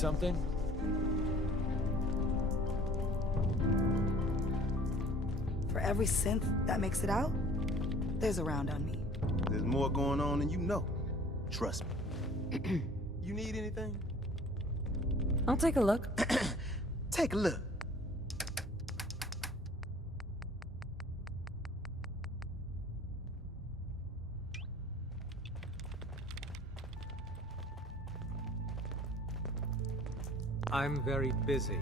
something? For every synth that makes it out, there's a round on me. There's more going on than you know. Trust me. You need anything? I'll take a look. Take a look. I'm very busy.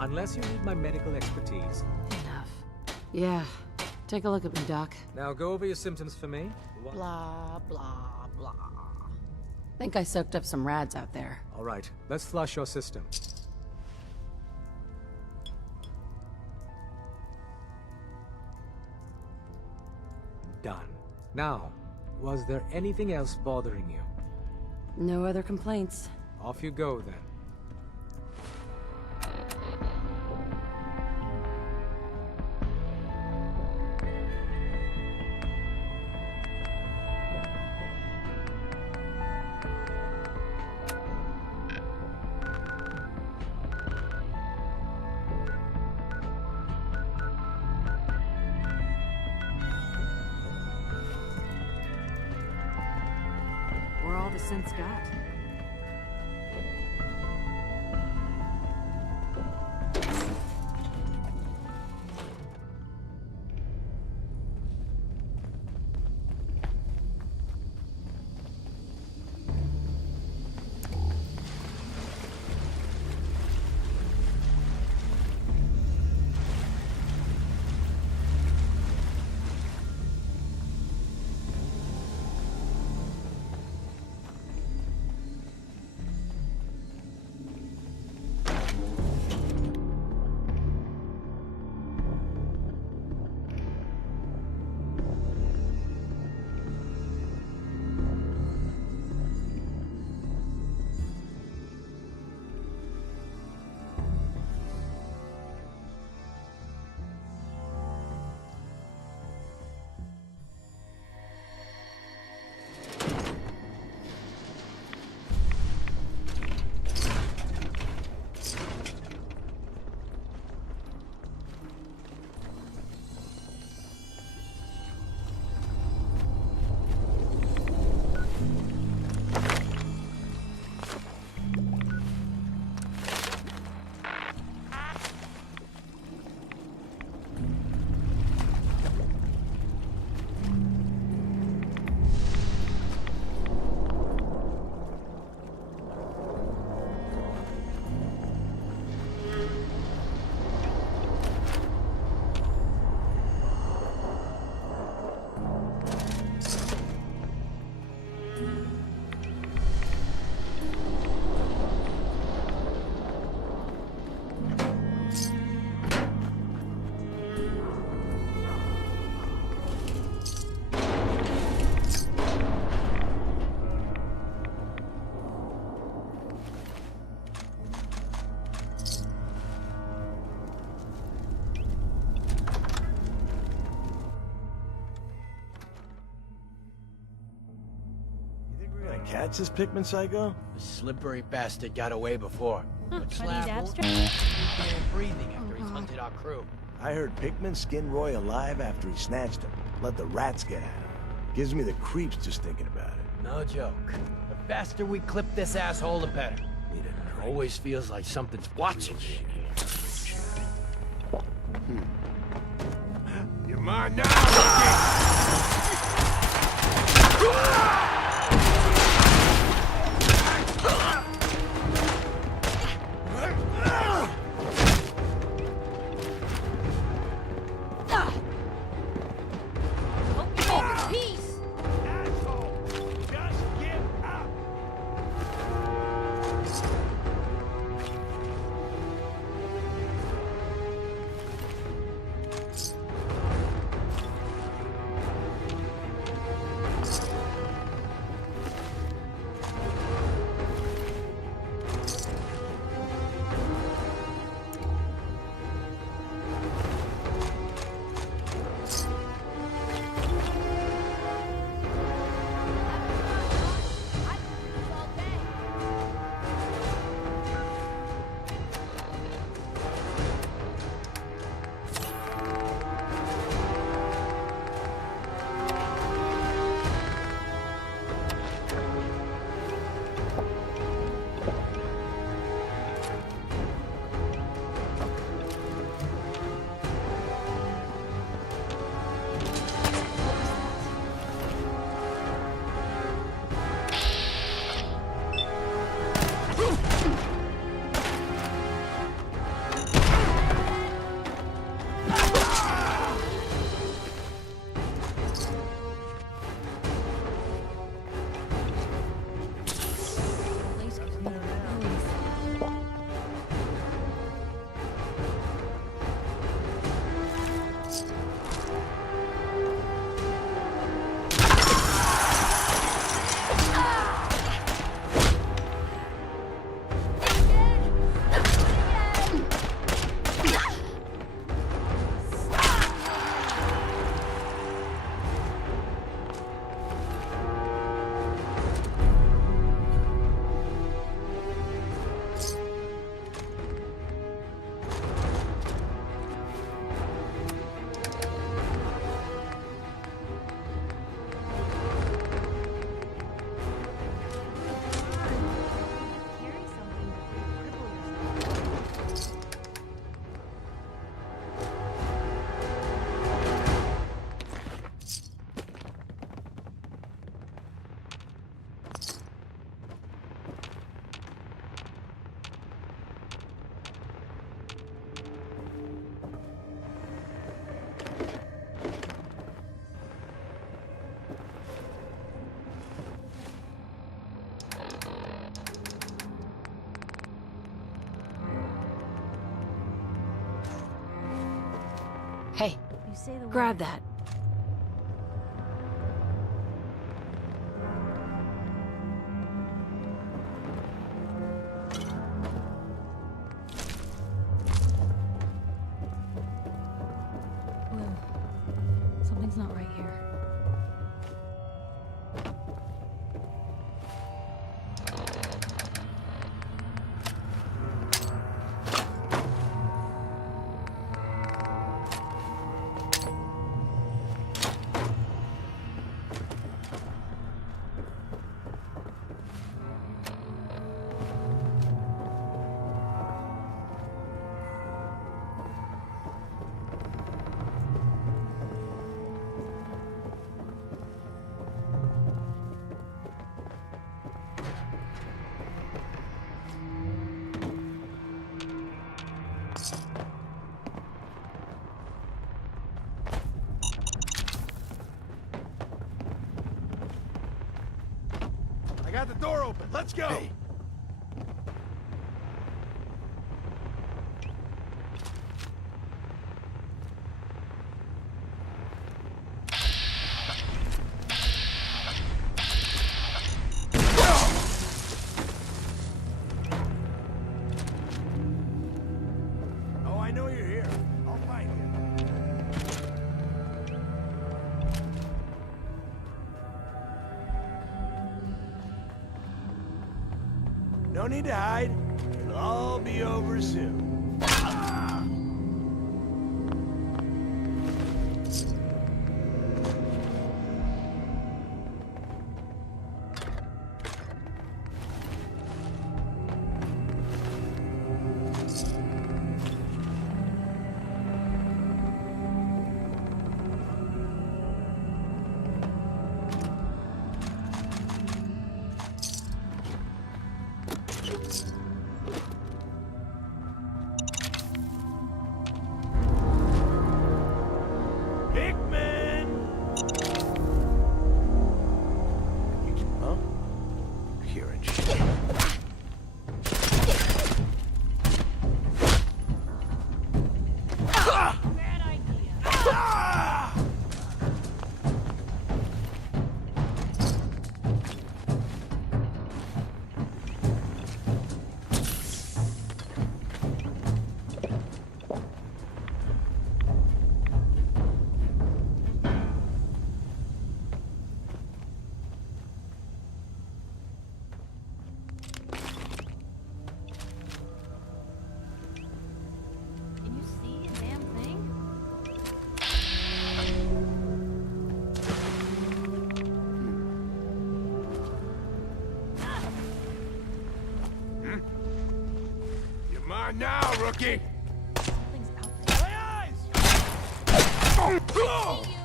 Unless you need my medical expertise. Enough. Yeah. Take a look at me, Doc. Now go over your symptoms for me. Blah, blah, blah. Think I soaked up some rads out there. All right, let's flush your system. Done. Now, was there anything else bothering you? No other complaints. Off you go, then. Where all the synths got. Catch this Pikmin psycho? The slippery bastard got away before. But But he's Slab won't abstract. began breathing after he's hunted our crew. I heard Pikmin skinned Roy alive after he snatched him. Let the rats get at him. Gives me the creeps just thinking about it. No joke. The faster we clip this asshole, the better. Need a drink. Always feels like something's watching. You're mine now, Peace! asshole! Just give up! Hey, You say the grab word. that. Blue. Something's not right here. I got the door open. Let's go. Hey. Oh, I know you're here. I'll find you. No need to hide. It'll all be over soon. Hickman! Huh? Hearing shit. Bad idea. Can you see a damn thing? You're mine now, rookie! Something's out there. My eyes! See you.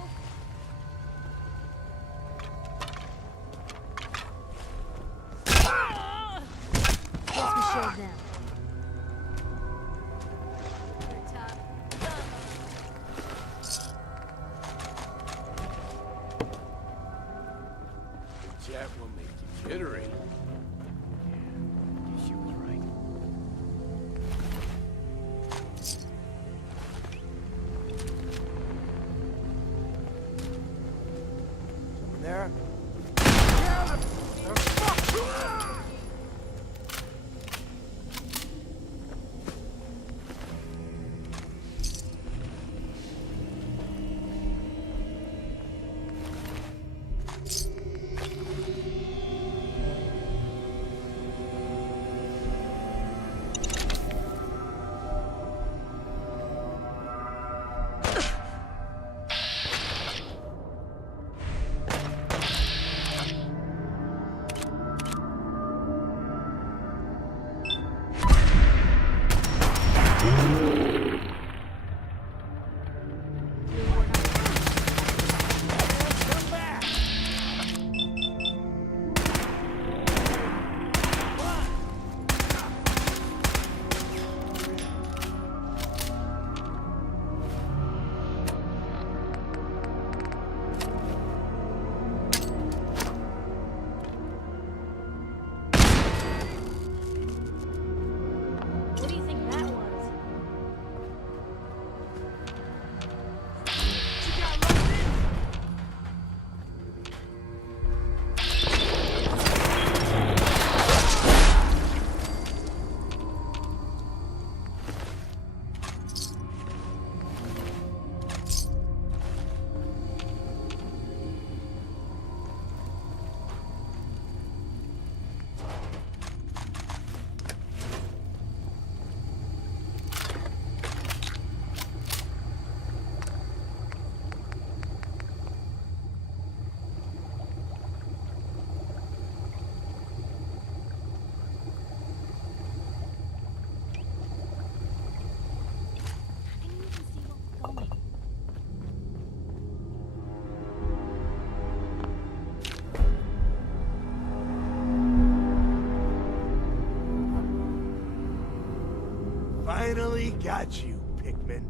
Guess we showed them. You're tough. That will make you jittery. Yeah, guess you was right. Someone there? got you, Pikmin.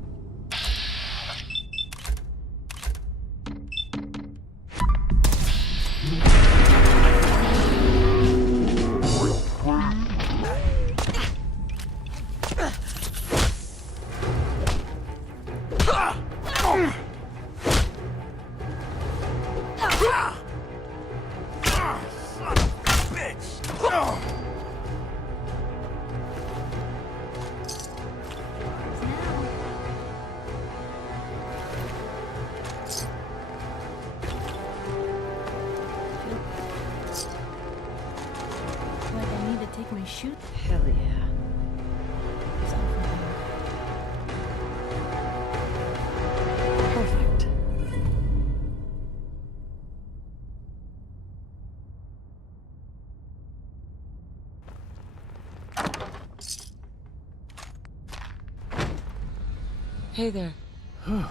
Son of a bitch! Like I need to take my shoe. Hell yeah. Perfect. Hey there. That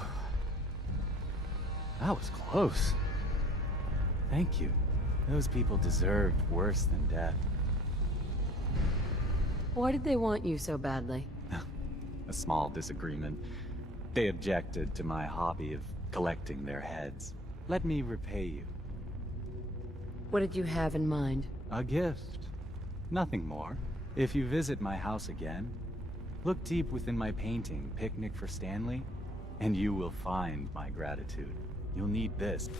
was close. Thank you. Those people deserved worse than death. Why did they want you so badly? A small disagreement. They objected to my hobby of collecting their heads. Let me repay you. What did you have in mind? A gift. Nothing more. If you visit my house again, look deep within my painting, Picnic for Stanley, and you will find my gratitude. You'll need this.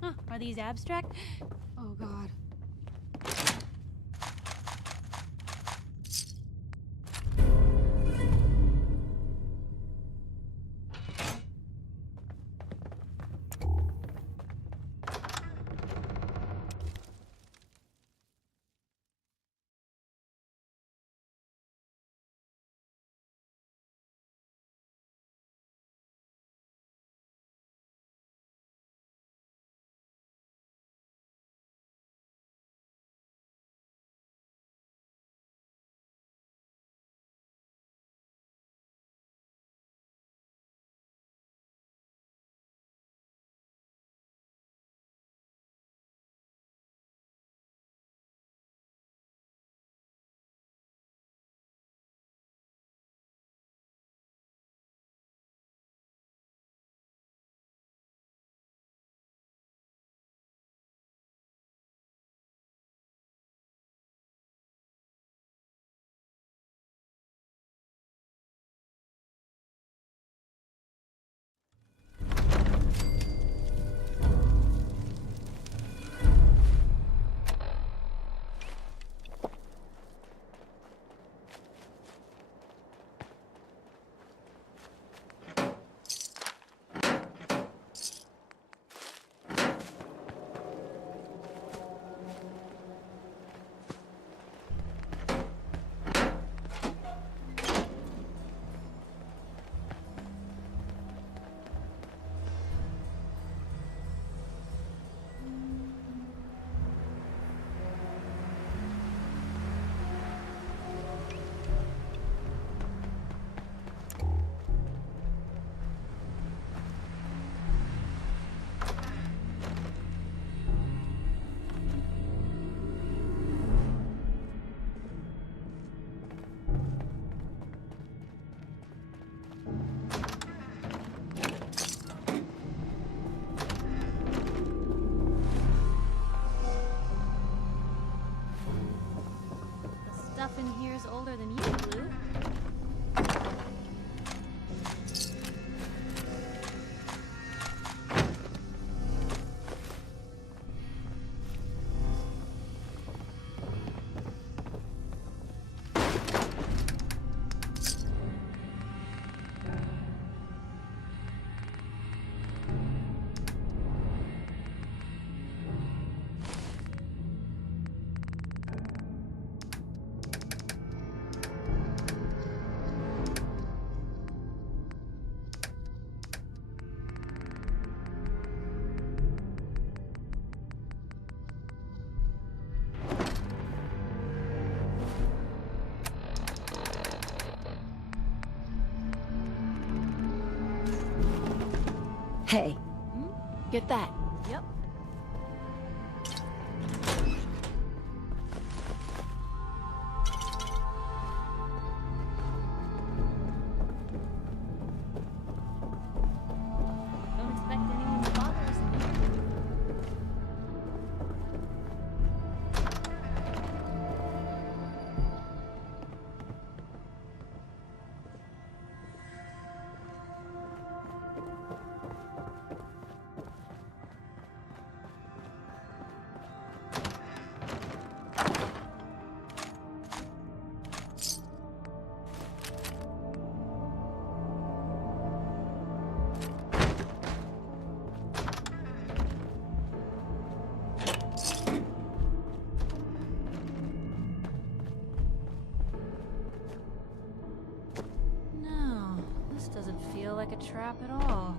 Huh, are these abstract? Oh god. older than you, Blue. Hey, get that. Yep. Don't expect anyone to bother us in here. No, this doesn't feel like a trap at all.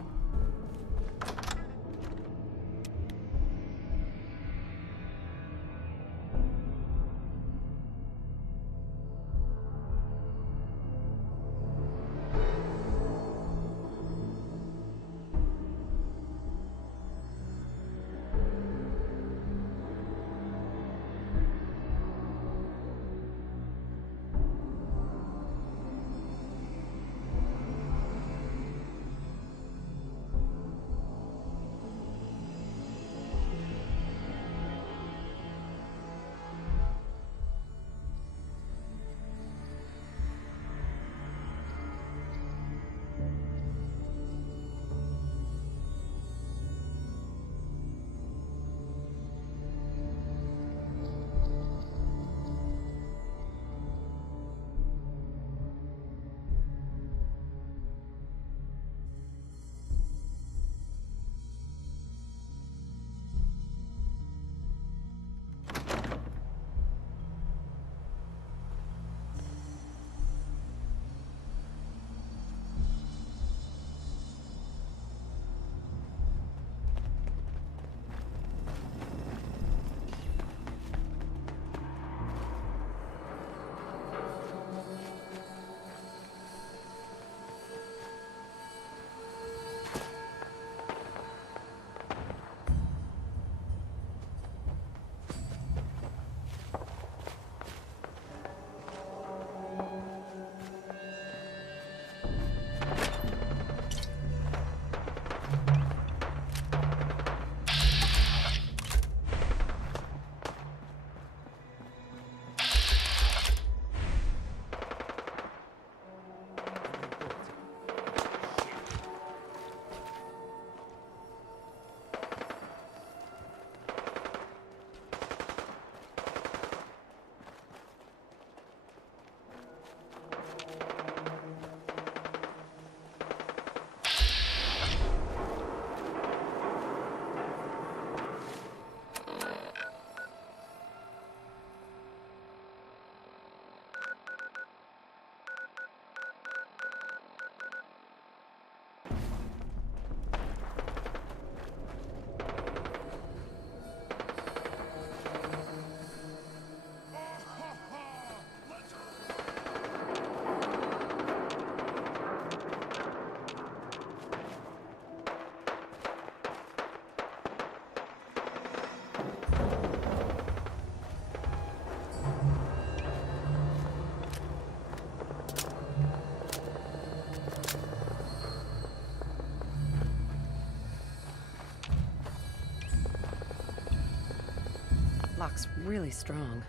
Lock's really strong.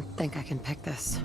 don't think I can pick this.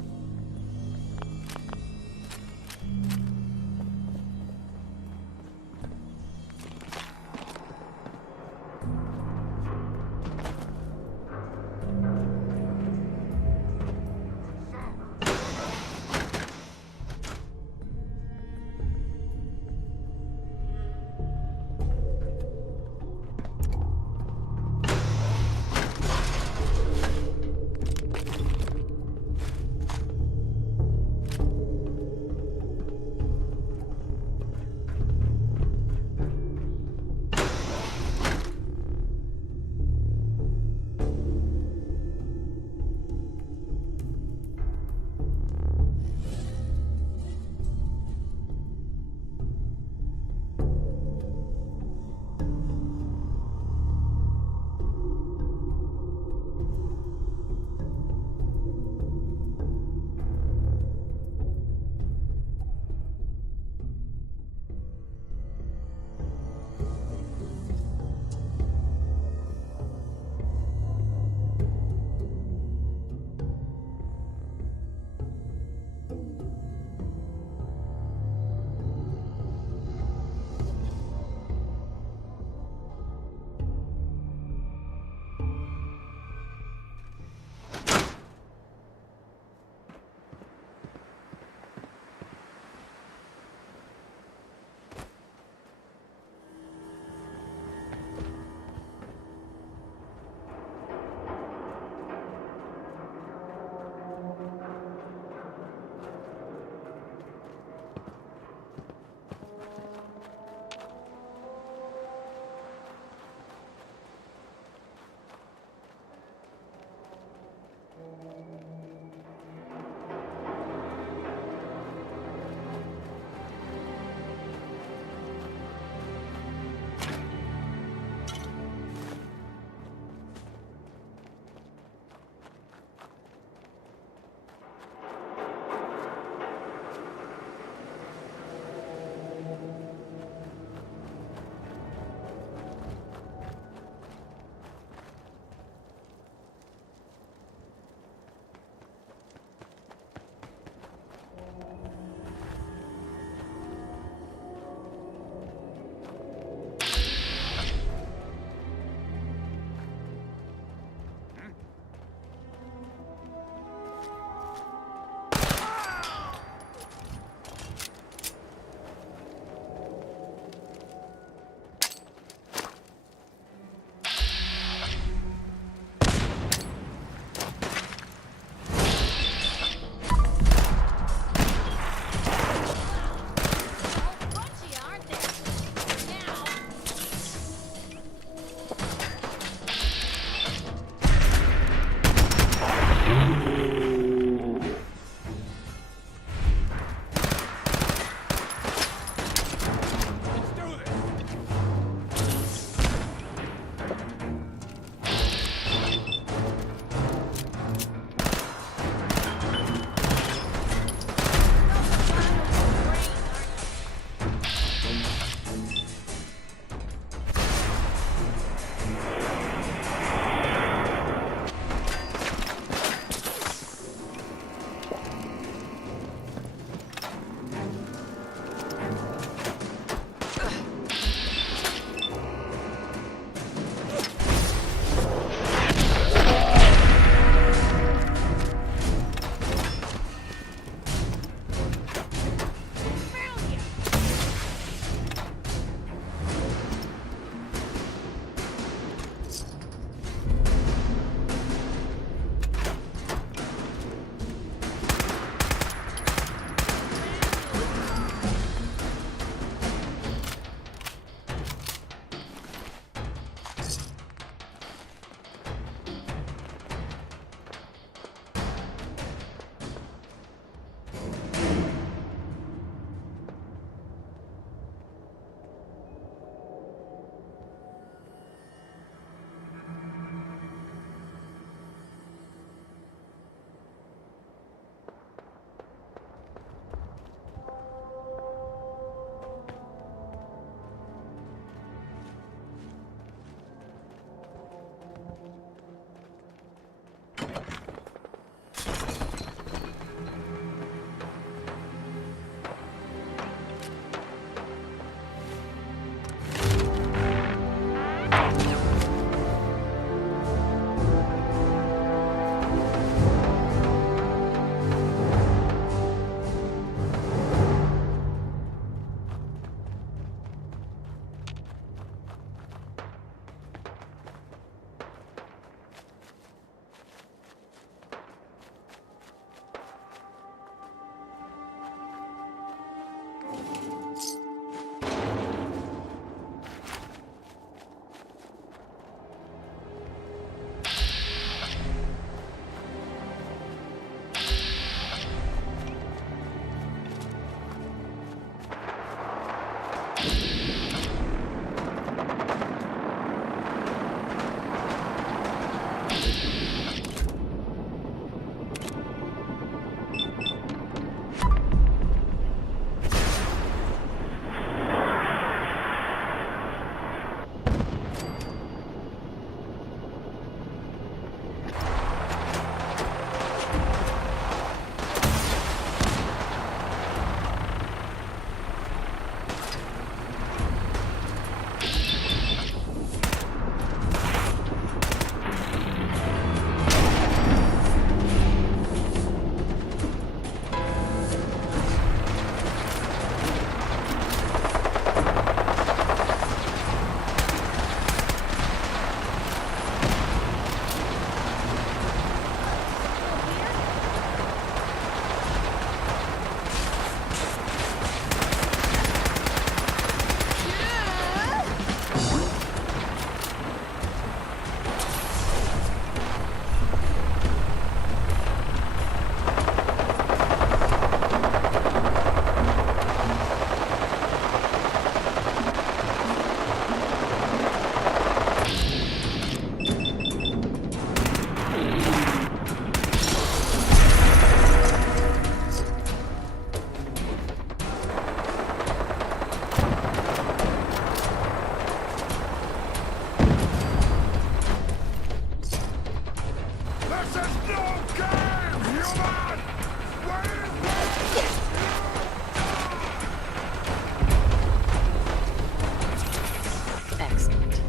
Excellent.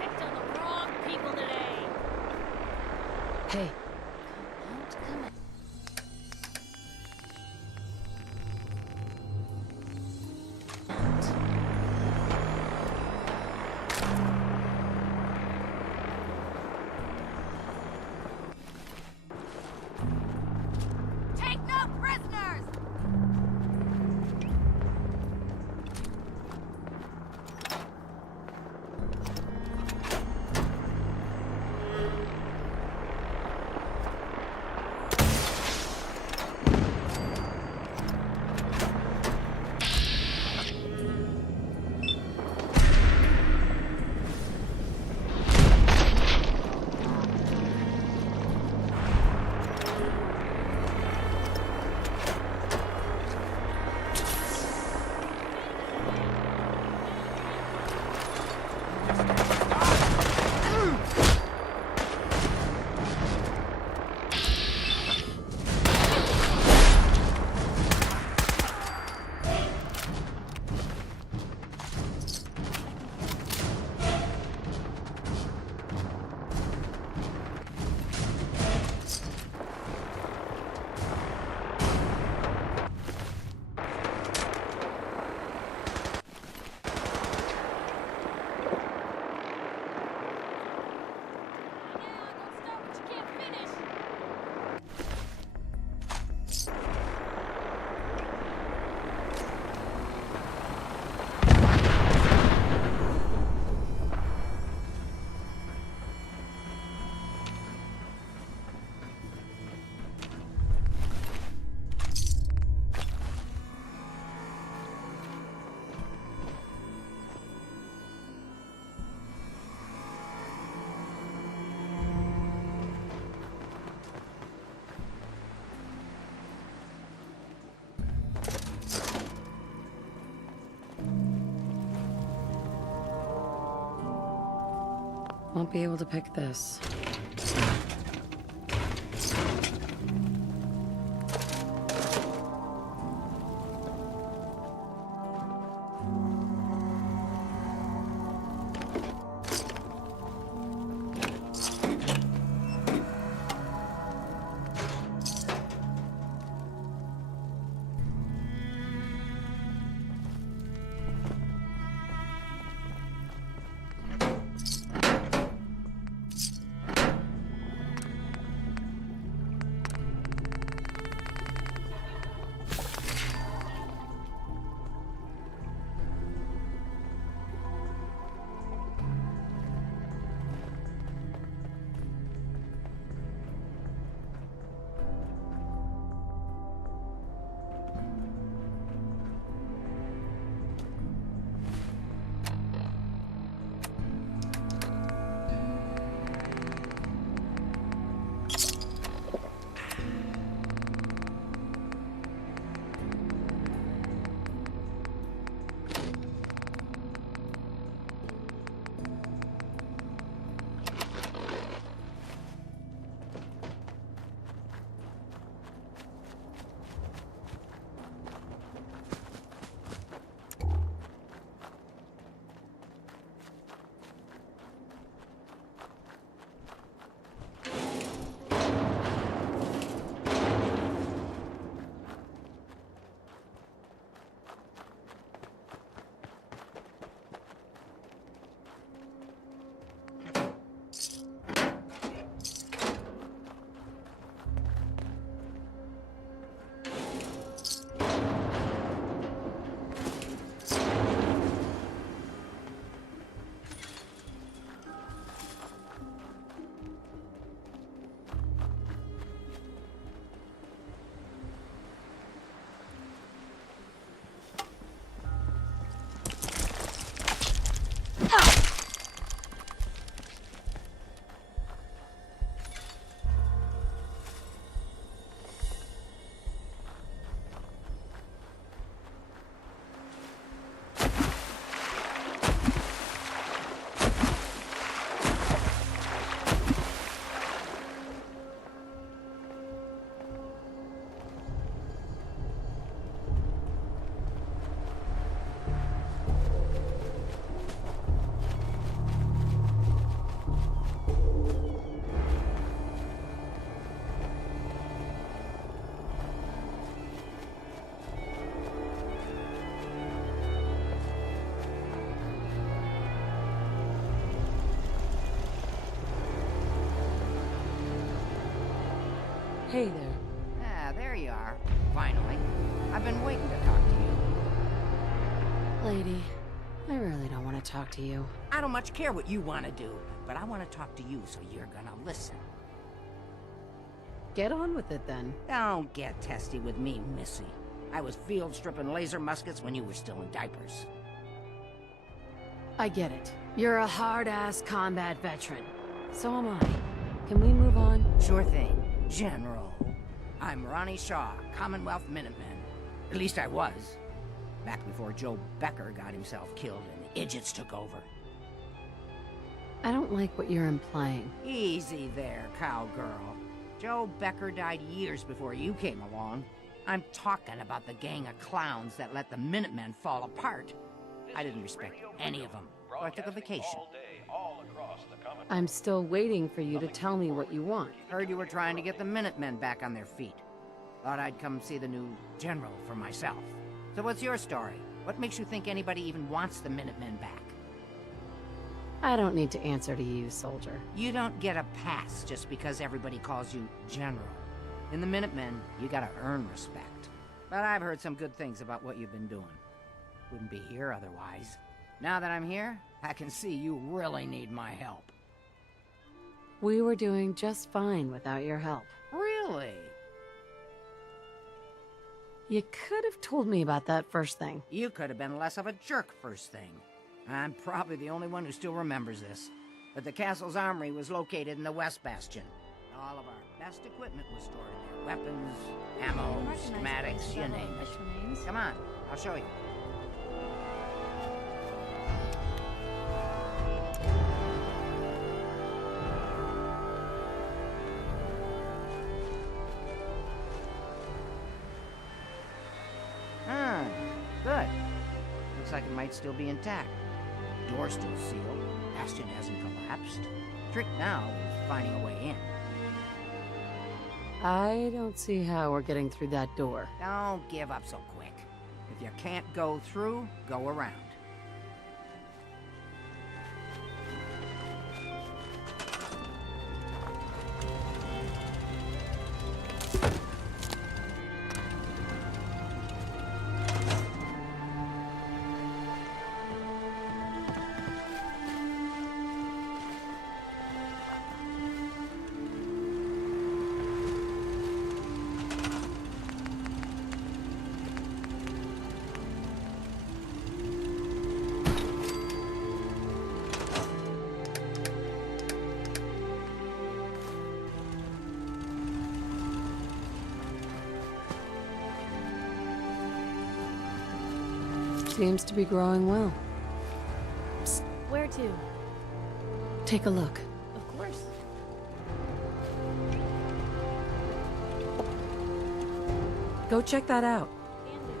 Picked on the wrong people today. Hey, Come on. Take no prisoners! Won't be able to pick this. Hey there. Ah, there you are. Finally. I've been waiting to talk to you. Lady, I really don't want to talk to you. I don't much care what you want to do, but I want to talk to you, so you're gonna listen. Get on with it then. Don't get testy with me, Missy. I was field stripping laser muskets when you were still in diapers. I get it. You're a hard-ass combat veteran. So am I. Can we move on? Sure thing, General. I'm Ronnie Shaw, Commonwealth Minutemen. At least I was. Back before Joe Becker got himself killed and the idiots took over. I don't like what you're implying. Easy there, cowgirl. Joe Becker died years before you came along. I'm talking about the gang of clowns that let the Minutemen fall apart. I didn't respect any of them, so I took a vacation. I'm still waiting for you to tell me what you want. Heard you were trying to get the Minutemen back on their feet. Thought I'd come see the new general for myself. So what's your story? What makes you think anybody even wants the Minutemen back? I don't need to answer to you, soldier. You don't get a pass just because everybody calls you General. In the Minutemen, you gotta earn respect. But I've heard some good things about what you've been doing. Wouldn't be here otherwise. Now that I'm here, I can see you really need my help. We were doing just fine without your help. Really? You could have told me about that first thing. You could have been less of a jerk first thing. I'm probably the only one who still remembers this. But the castle's armory was located in the West Bastion. All of our best equipment was stored in there. Weapons, ammo, schematics, you name it. Come on, I'll show you. Good. Looks like it might still be intact. Door's still sealed. Bastion hasn't collapsed. Trick now is finding a way in. I don't see how we're getting through that door. Don't give up so quick. If you can't go through, go around. Seems to be growing well. Where to? Take a look. Of course. Go check that out. Can do.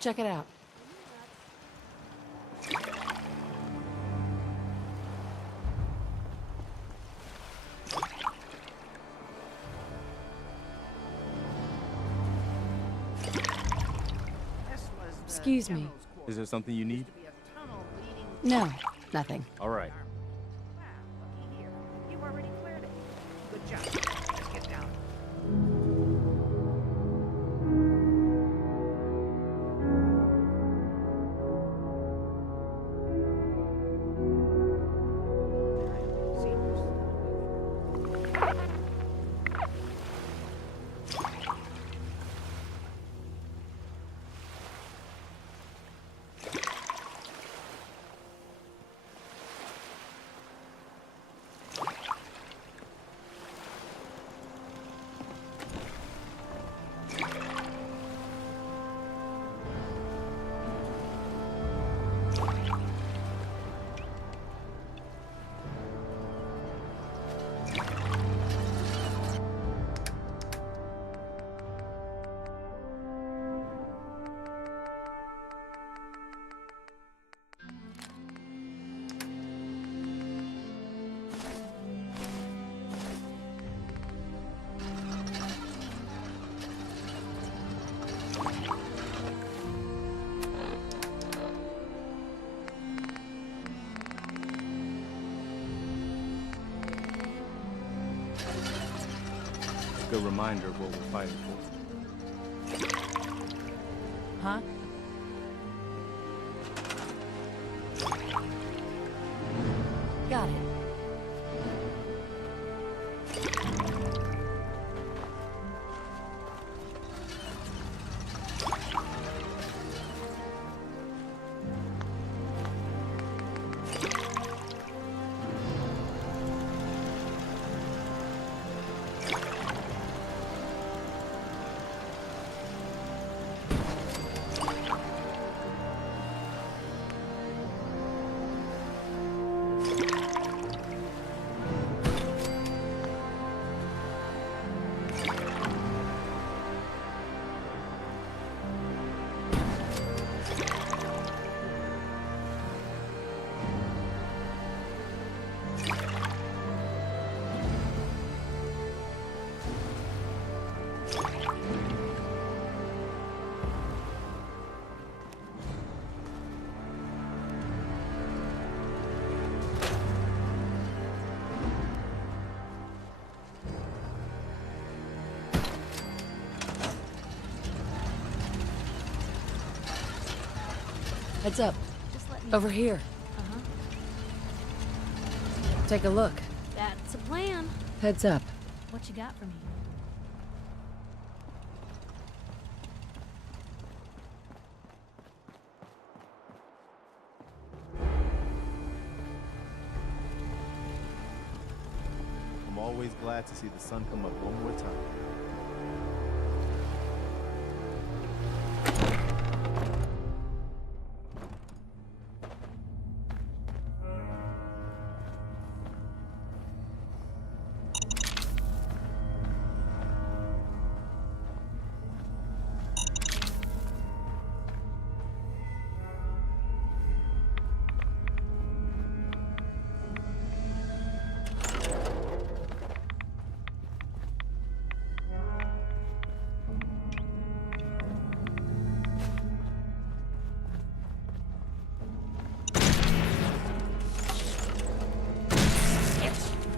Check it out. Excuse me. Is there something you need? No, nothing. All right. Wow, looky here. You already cleared it. Good job. Let's get down. Good reminder of what we're fighting for. Huh? Got it. Heads up. Just let me. Over here. Uh-huh. Take a look. That's a plan. Heads up. What you got for me? always glad to see the sun come up one more time.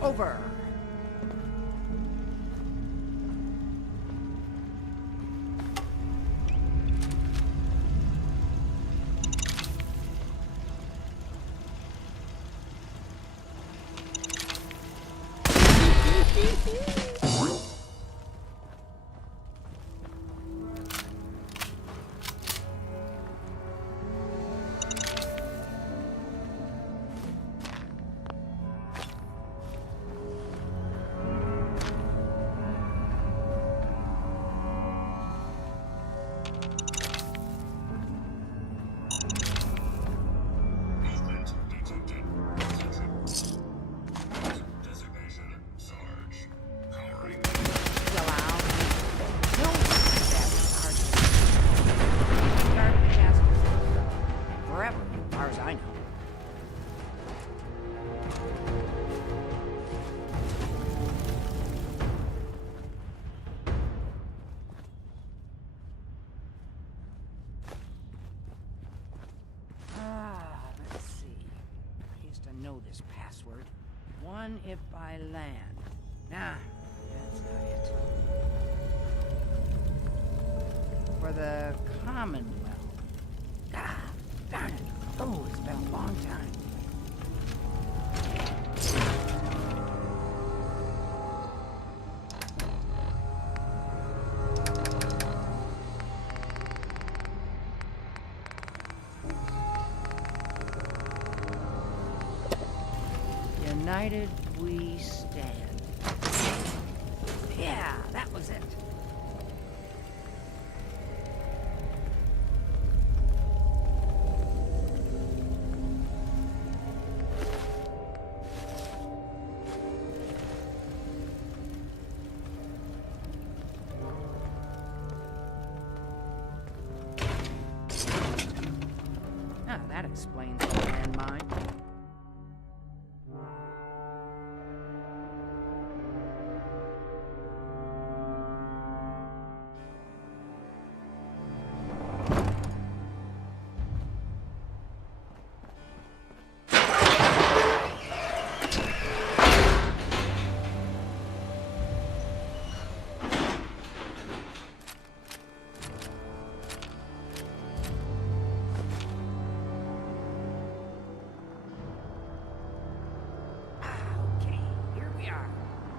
Over. Know this password. One if by land. Nah, that's not it. For the Commonwealth. Ah, darn it. Oh, it's been a long time. United we stand. Yeah, that was it. Ah, that explains the landmine.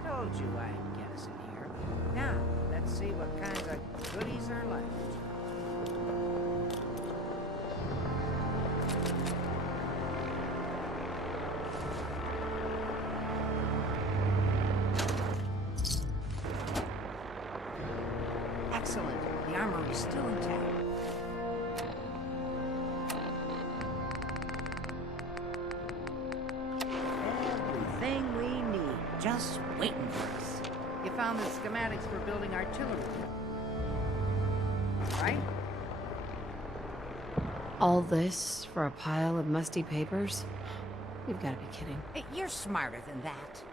Told you I'd get us in here. Now, let's see what kinds of goodies are left. Excellent. The armor is still intact. Everything we need, just waiting for us. You found the schematics for building artillery, right? All this for a pile of musty papers? You've got to be kidding. Hey, you're smarter than that.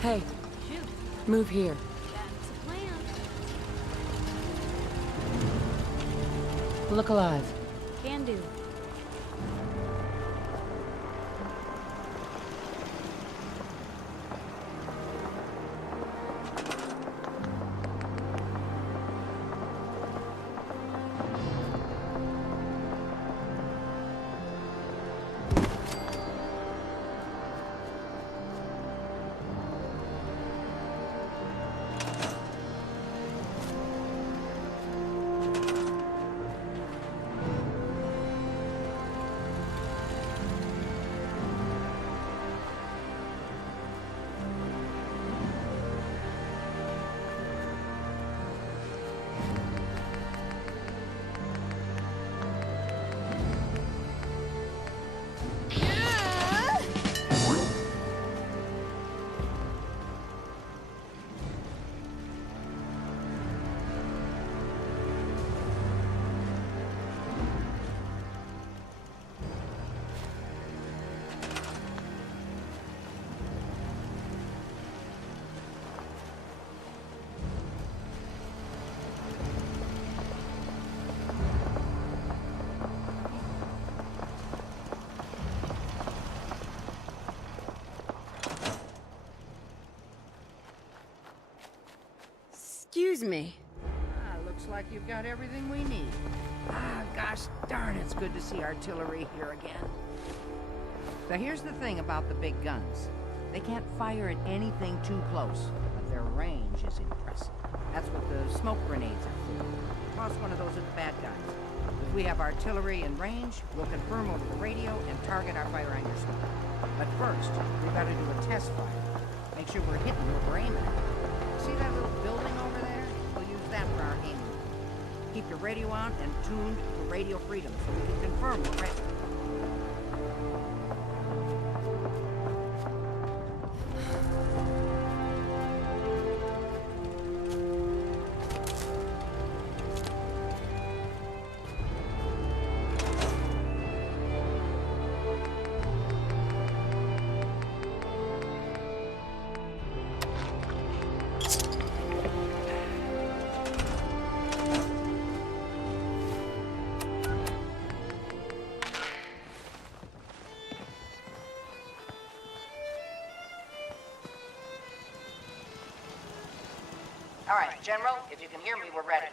Hey, Shoot. move here. That's a plan. Look alive. Can do. me. Looks like you've got everything we need. Gosh darn, it's good to see artillery here again. So here's the thing about the big guns. They can't fire at anything too close, but their range is impressive. That's what the smoke grenades are for. Toss one of those at the bad guys. If we have artillery in range, we'll confirm over the radio and target our fire on your smoke. But first, we've got to do a test fire. Make sure we're hitting what we're aiming at. See that little building over there? We'll use that for our aiming. Keep your radio on and tuned for radio freedom so we can confirm we're ready. All right, General, if you can hear me, we're ready.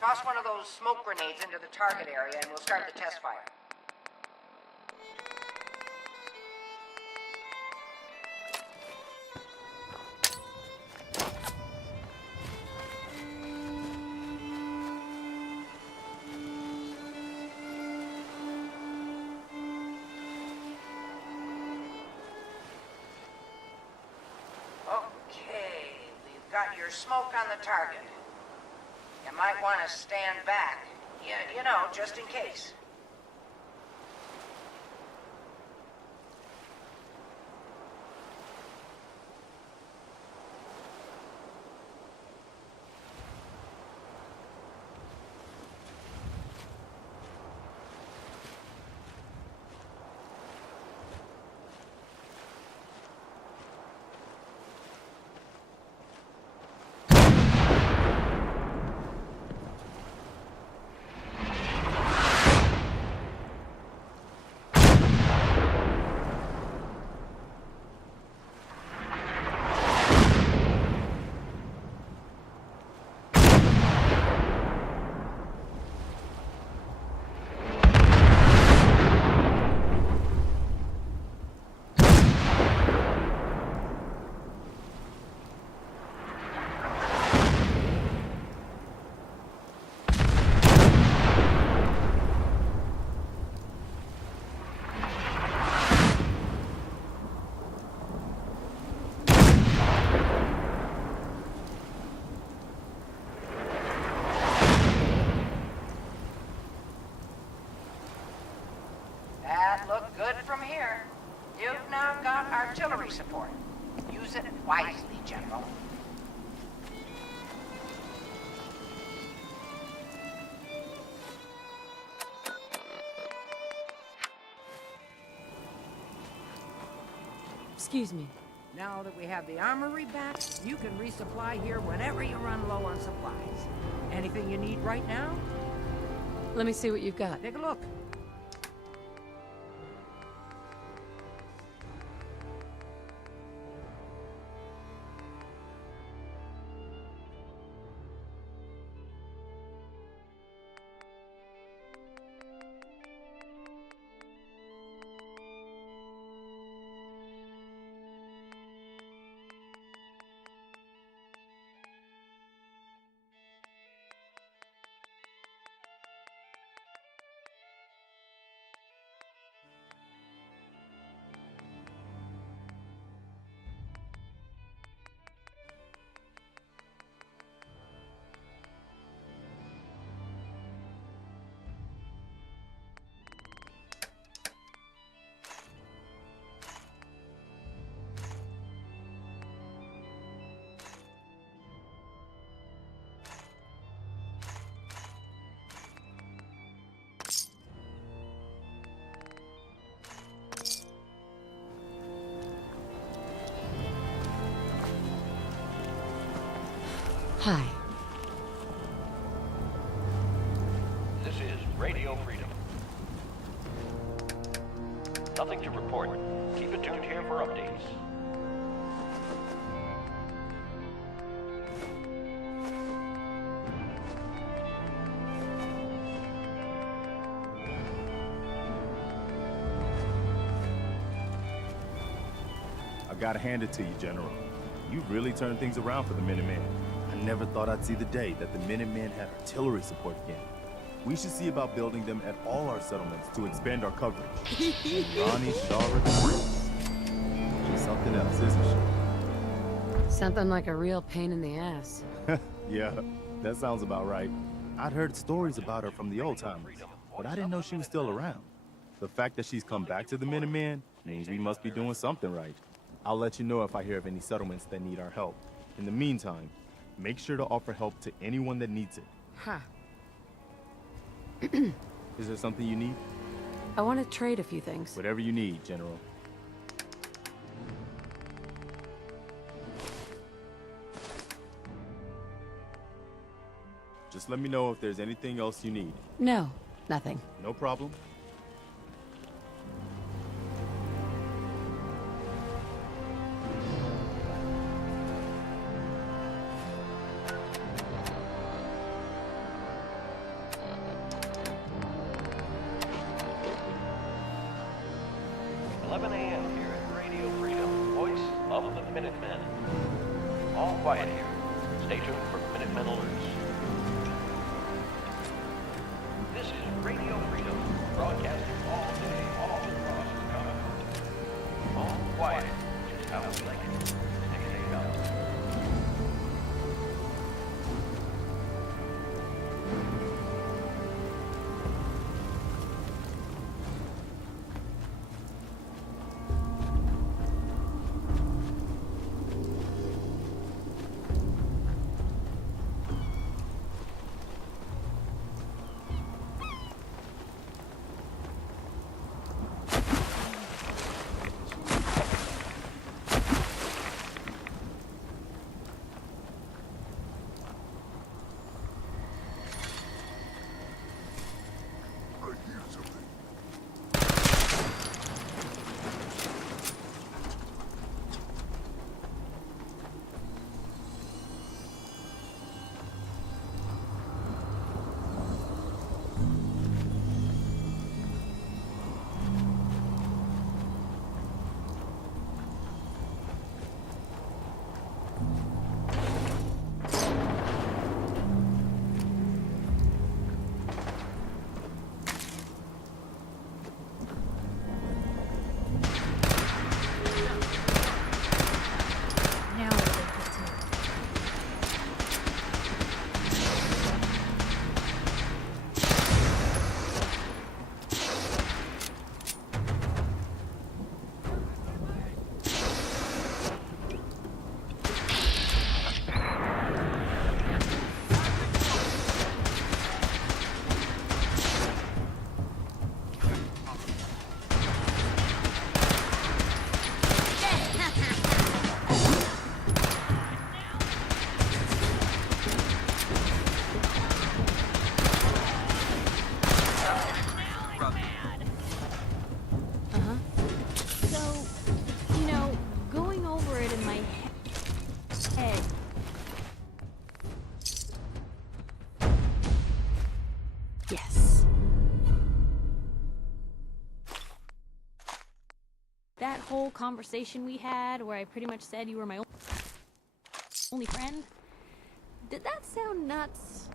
Toss one of those smoke grenades into the target area and we'll start the test fire. Got your smoke on the target. You might want to stand back. You know, just in case. Look good from here. You've now got artillery support. Use it wisely, General. Excuse me. Now that we have the armory back, you can resupply here whenever you run low on supplies. Anything you need right now? Let me see what you've got. Take a look. Hi. This is Radio Freedom. Nothing to report. Keep it tuned here for updates. gotta hand it to you, General. You really turned things around for the Minutemen. I never thought I'd see the day that the Minutemen had artillery support again. We should see about building them at all our settlements to expand our coverage. And Ronnie, Shara, she's something else, isn't she? Something like a real pain in the ass. Yeah, that sounds about right. I'd heard stories about her from the old timers, but I didn't know she was still around. The fact that she's come back to the Minutemen means we must be doing something right. I'll let you know if I hear of any settlements that need our help. In the meantime, make sure to offer help to anyone that needs it. Huh. Is there something you need? I want to trade a few things. Whatever you need, General. Just let me know if there's anything else you need. No, nothing. No problem. All quiet here. Stay tuned for Minutemen alerts. This is Radio Freedom, broadcasting all day, all across the continent. All quiet, just how we like it. Stay out. Yes. That whole conversation we had where I pretty much said you were my only friend, did that sound nuts?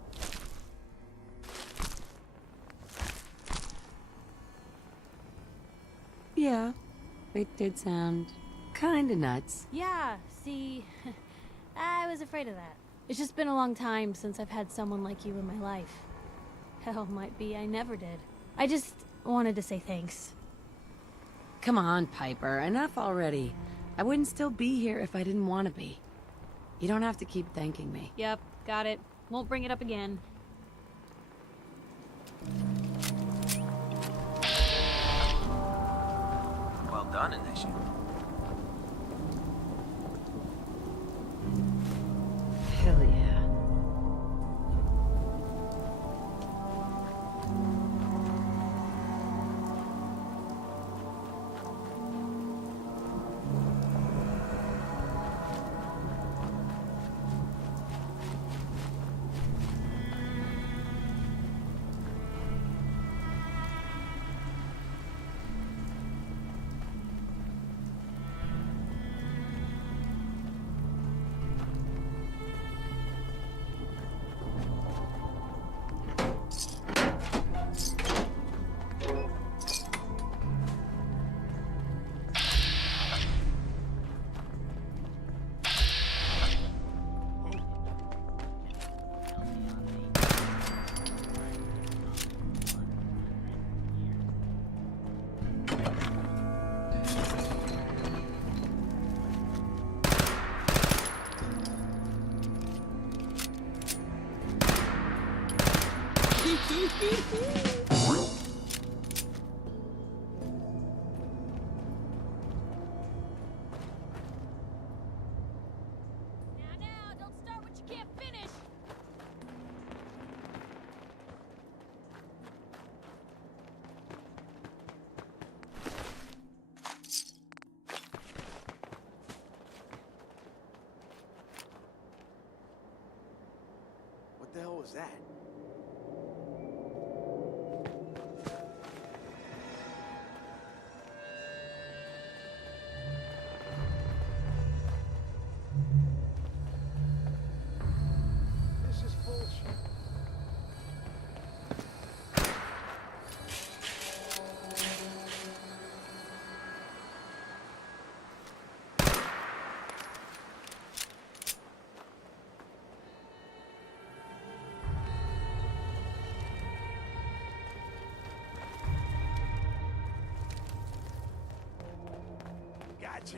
Yeah, it did sound kinda nuts. Yeah, see, I was afraid of that. It's just been a long time since I've had someone like you in my life. Hell, might be I never did. I just wanted to say thanks. Come on, Piper, enough already. I wouldn't still be here if I didn't want to be. You don't have to keep thanking me. Yep, got it. Won't bring it up again. Well done, initiate. Hell yeah. was that? This is bullshit. Gotcha.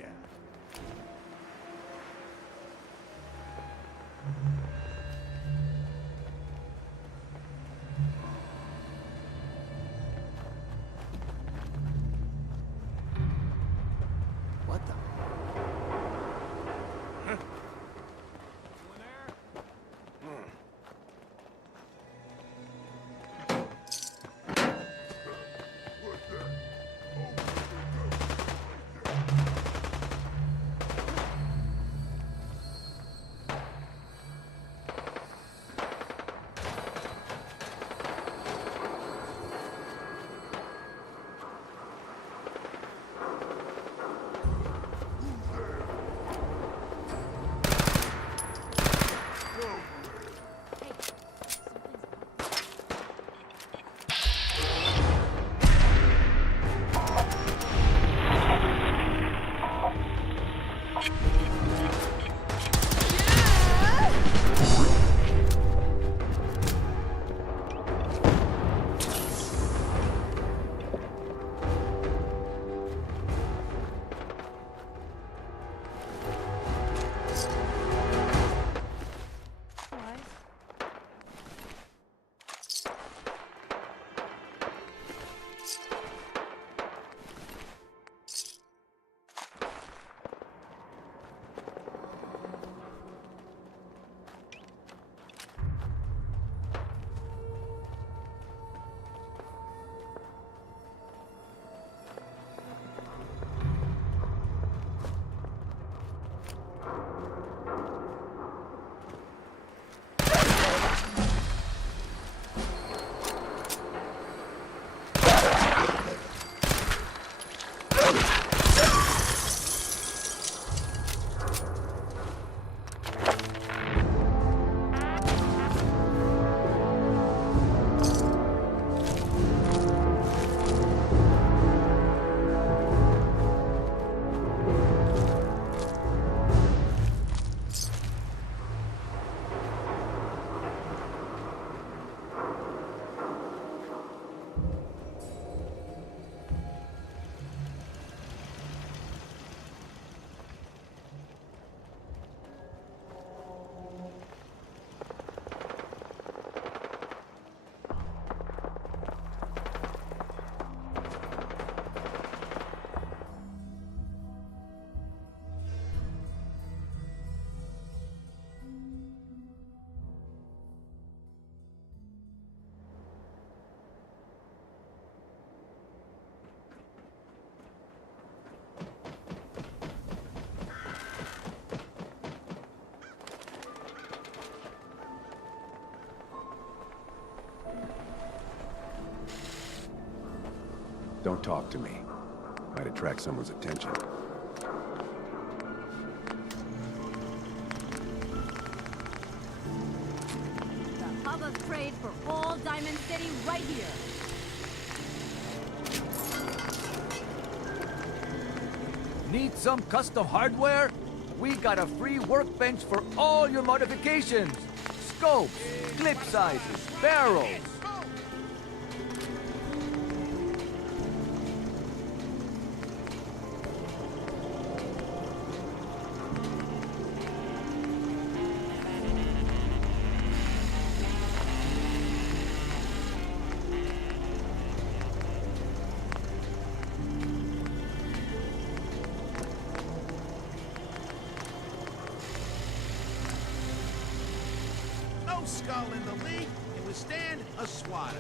What the? Huh? Don't talk to me. Might attract someone's attention. The hub of trade for all Diamond City right here. Need some custom hardware? We got a free workbench for all your modifications. Scopes, clip sizes, barrels. Skull in the league can withstand a swatter.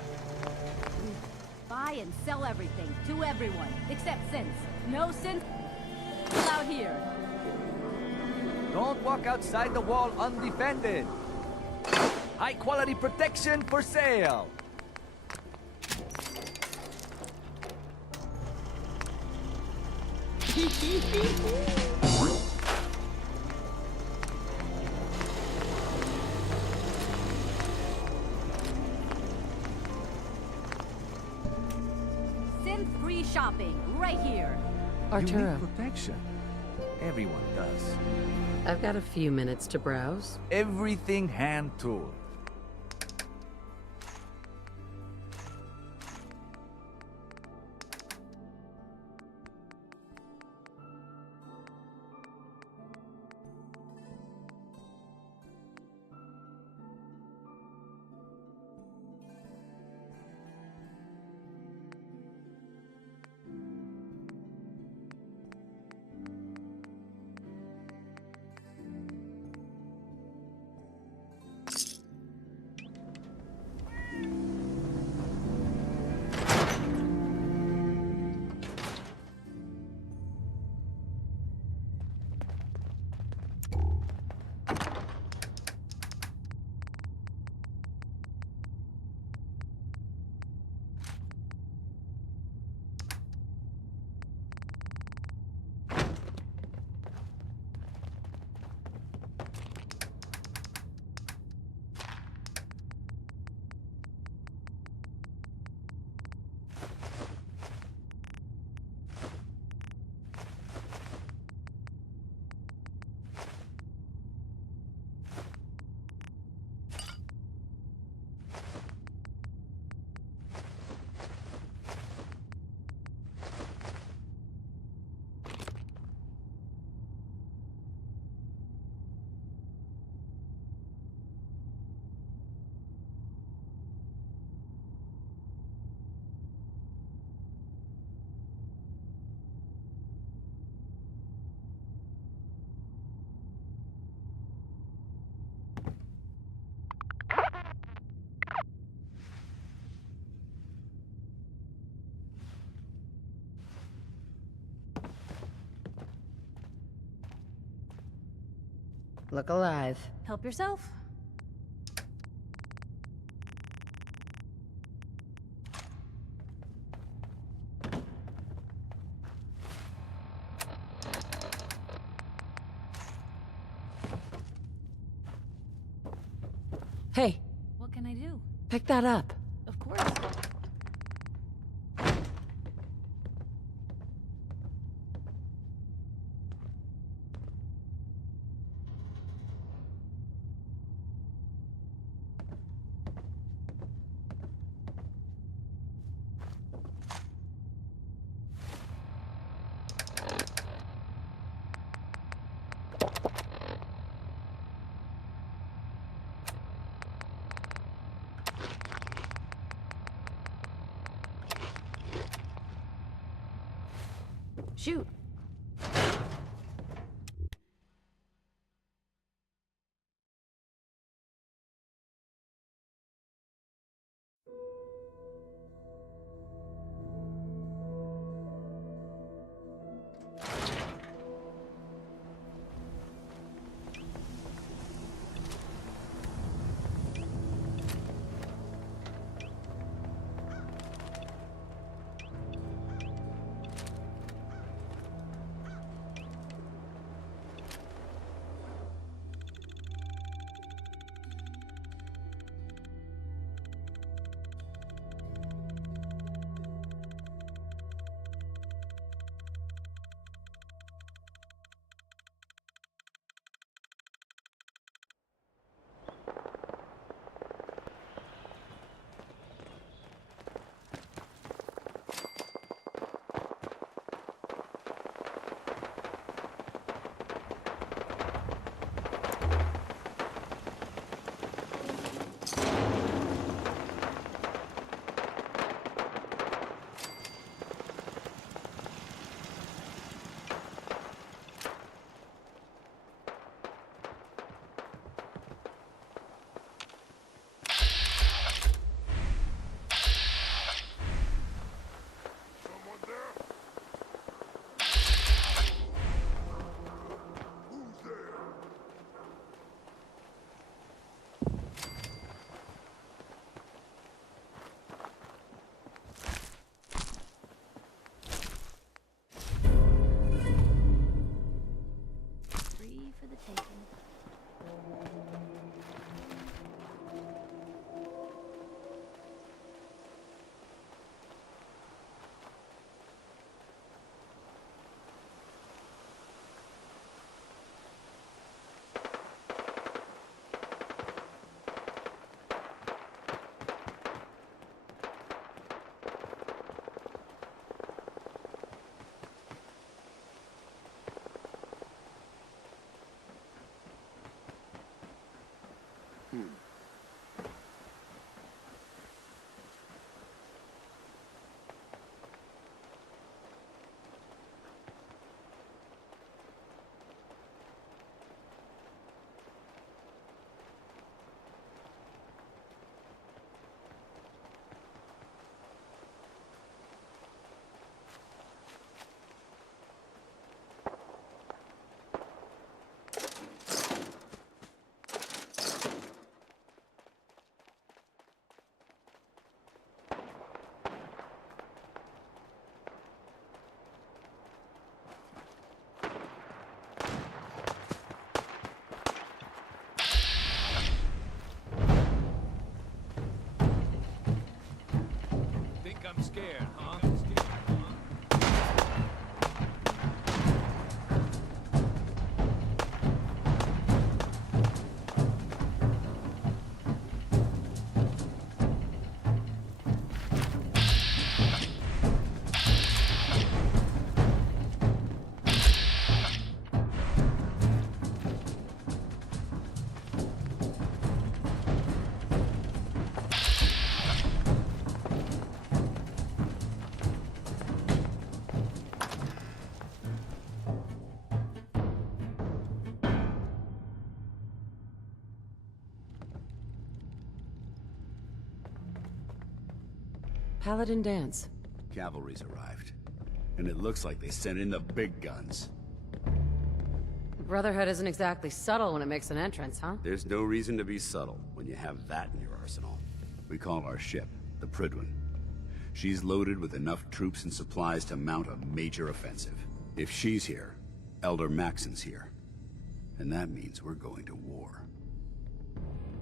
Buy and sell everything to everyone, except synths. No synths allowed here. Don't walk outside the wall undefended. High quality protection for sale. Synth-free shopping, right here. Arturo, You need protection. Everyone does. I've got a few minutes to browse. Everything hand tool. Look alive. Help yourself. Hey, What can I do? pick that up. Of course. Shoot. I'm scared, huh? Paladin dance. Cavalry's arrived. And it looks like they sent in the big guns. The Brotherhood isn't exactly subtle when it makes an entrance, huh? There's no reason to be subtle when you have that in your arsenal. We call our ship the Prydwen. She's loaded with enough troops and supplies to mount a major offensive. If she's here, Elder Maxon's here. And that means we're going to war.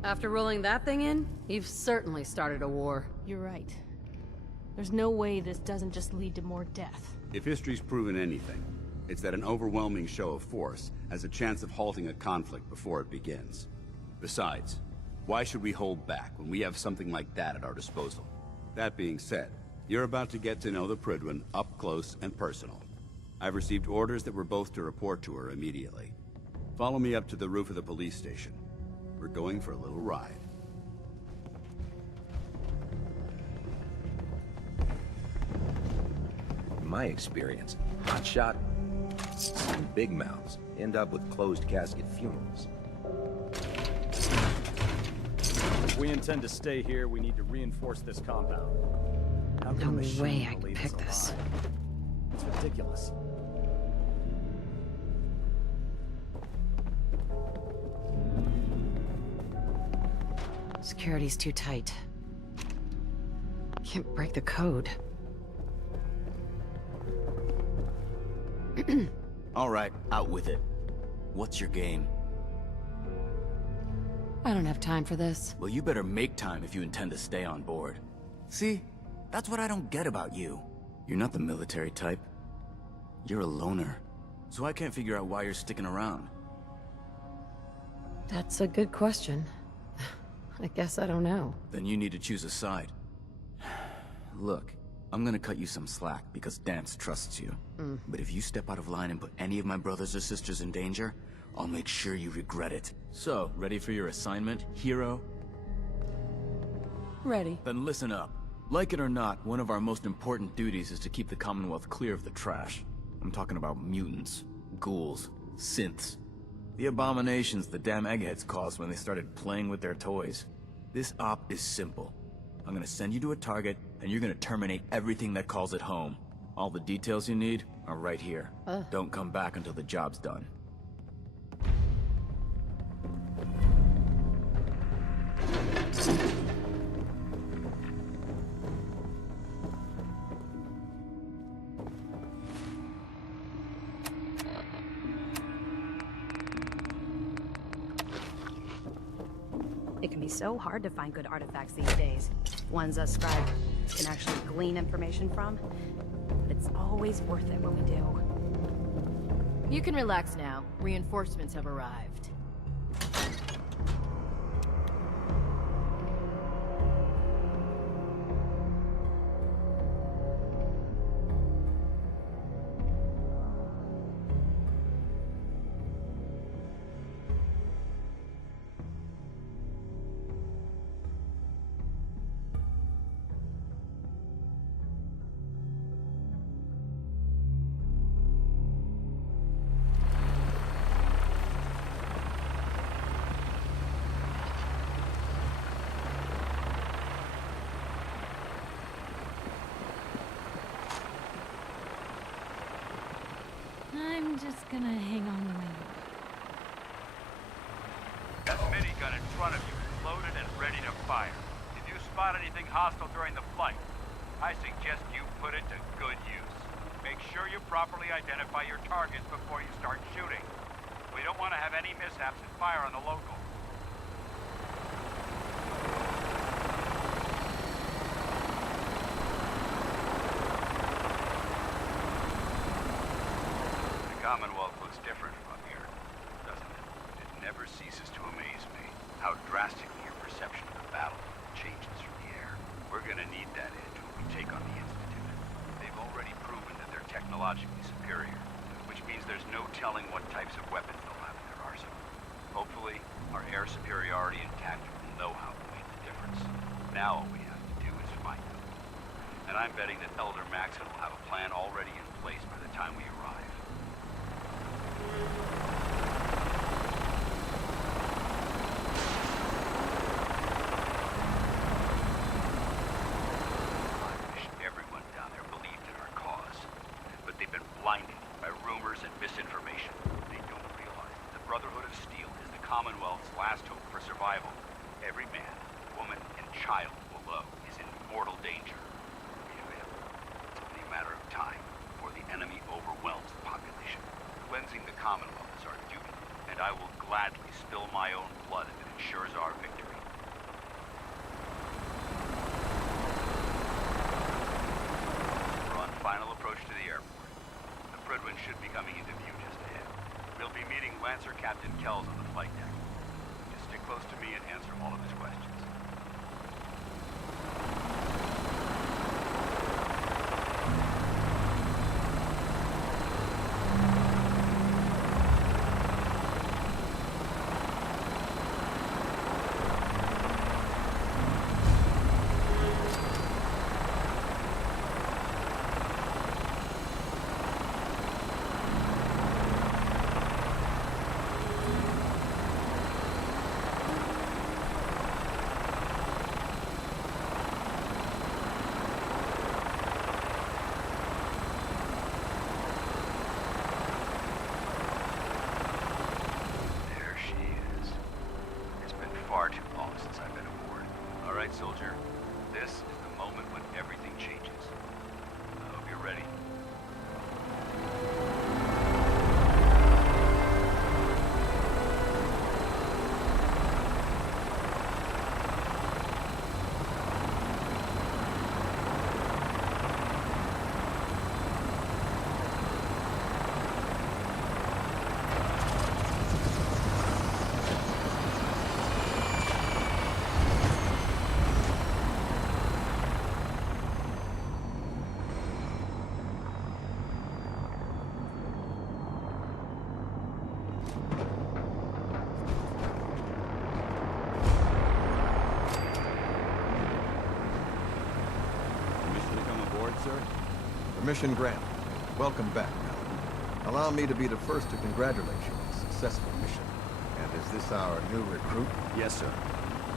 After rolling that thing in, you've certainly started a war. You're right. There's no way this doesn't just lead to more death. If history's proven anything, it's that an overwhelming show of force has a chance of halting a conflict before it begins. Besides, why should we hold back when we have something like that at our disposal? That being said, you're about to get to know the Prydwen up close and personal. I've received orders that we're both to report to her immediately. Follow me up to the roof of the police station. We're going for a little ride. In my experience, hotshot and big mouths end up with closed casket funerals. If we intend to stay here, we need to reinforce this compound. How can No a machine way I can believe pick it's this. alive? It's ridiculous. Security's too tight. Can't break the code. All right, out with it. What's your game? I don't have time for this. Well, you better make time if you intend to stay on board. See? That's what I don't get about you. You're not the military type. You're a loner. So I can't figure out why you're sticking around. That's a good question. I guess I don't know. Then you need to choose a side. Look, I'm gonna cut you some slack because Dance trusts you. But if you step out of line and put any of my brothers or sisters in danger, I'll make sure you regret it. So, ready for your assignment, hero? Ready. Then listen up. Like it or not, one of our most important duties is to keep the Commonwealth clear of the trash. I'm talking about mutants, ghouls, synths. The abominations the damn eggheads caused when they started playing with their toys. This op is simple. I'm gonna send you to a target, and you're gonna terminate everything that calls it home. All the details you need are right here. Don't come back until the job's done. It can be so hard to find good artifacts these days. Ones us scribes can actually glean information from. But it's always worth it when we do. You can relax now. Reinforcements have arrived. I'm just gonna hang on to my That minigun in front of you is loaded and ready to fire. If you spot anything hostile during the flight, I suggest you put it to good use. Make sure you properly identify your targets before you start shooting. We don't want to have any mishaps and fire on the local. Commonwealth looks different from up here, doesn't it? It never ceases to amaze me how drastically your perception of the battle changes from the air. We're gonna need that edge when we take on the Institute. They've already proven that they're technologically superior, which means there's no telling what types of weapons they'll have in their arsenal. Hopefully, our air superiority and tactic will know how to make the difference. Now all we have to do is find them. And I'm betting that Elder Maxon will have a plan already in place by the time we arrive. I wish everyone down there believed in our cause. But they've been blinded by rumors and misinformation. They don't realize that the Brotherhood of Steel is the Commonwealth's last hope for survival. Every man, woman, and child below is in mortal danger. It's only a matter of time before the enemy overwhelms the population. Cleansing the Commonwealth is our duty, and I will gladly spill my own blood if it ensures our victory. We're on final approach to the airport. The Prydwen should be coming into view just ahead. We'll be meeting Lancer Captain Kells on the flight deck. Just stick close to me and answer all of his questions. Far too long since I've been aboard. All right, soldier. This is the moment when everything changes. I hope you're ready. Sir? Permission granted. Welcome back, Paladin. Allow me to be the first to congratulate you on a successful mission. And is this our new recruit? Yes, sir.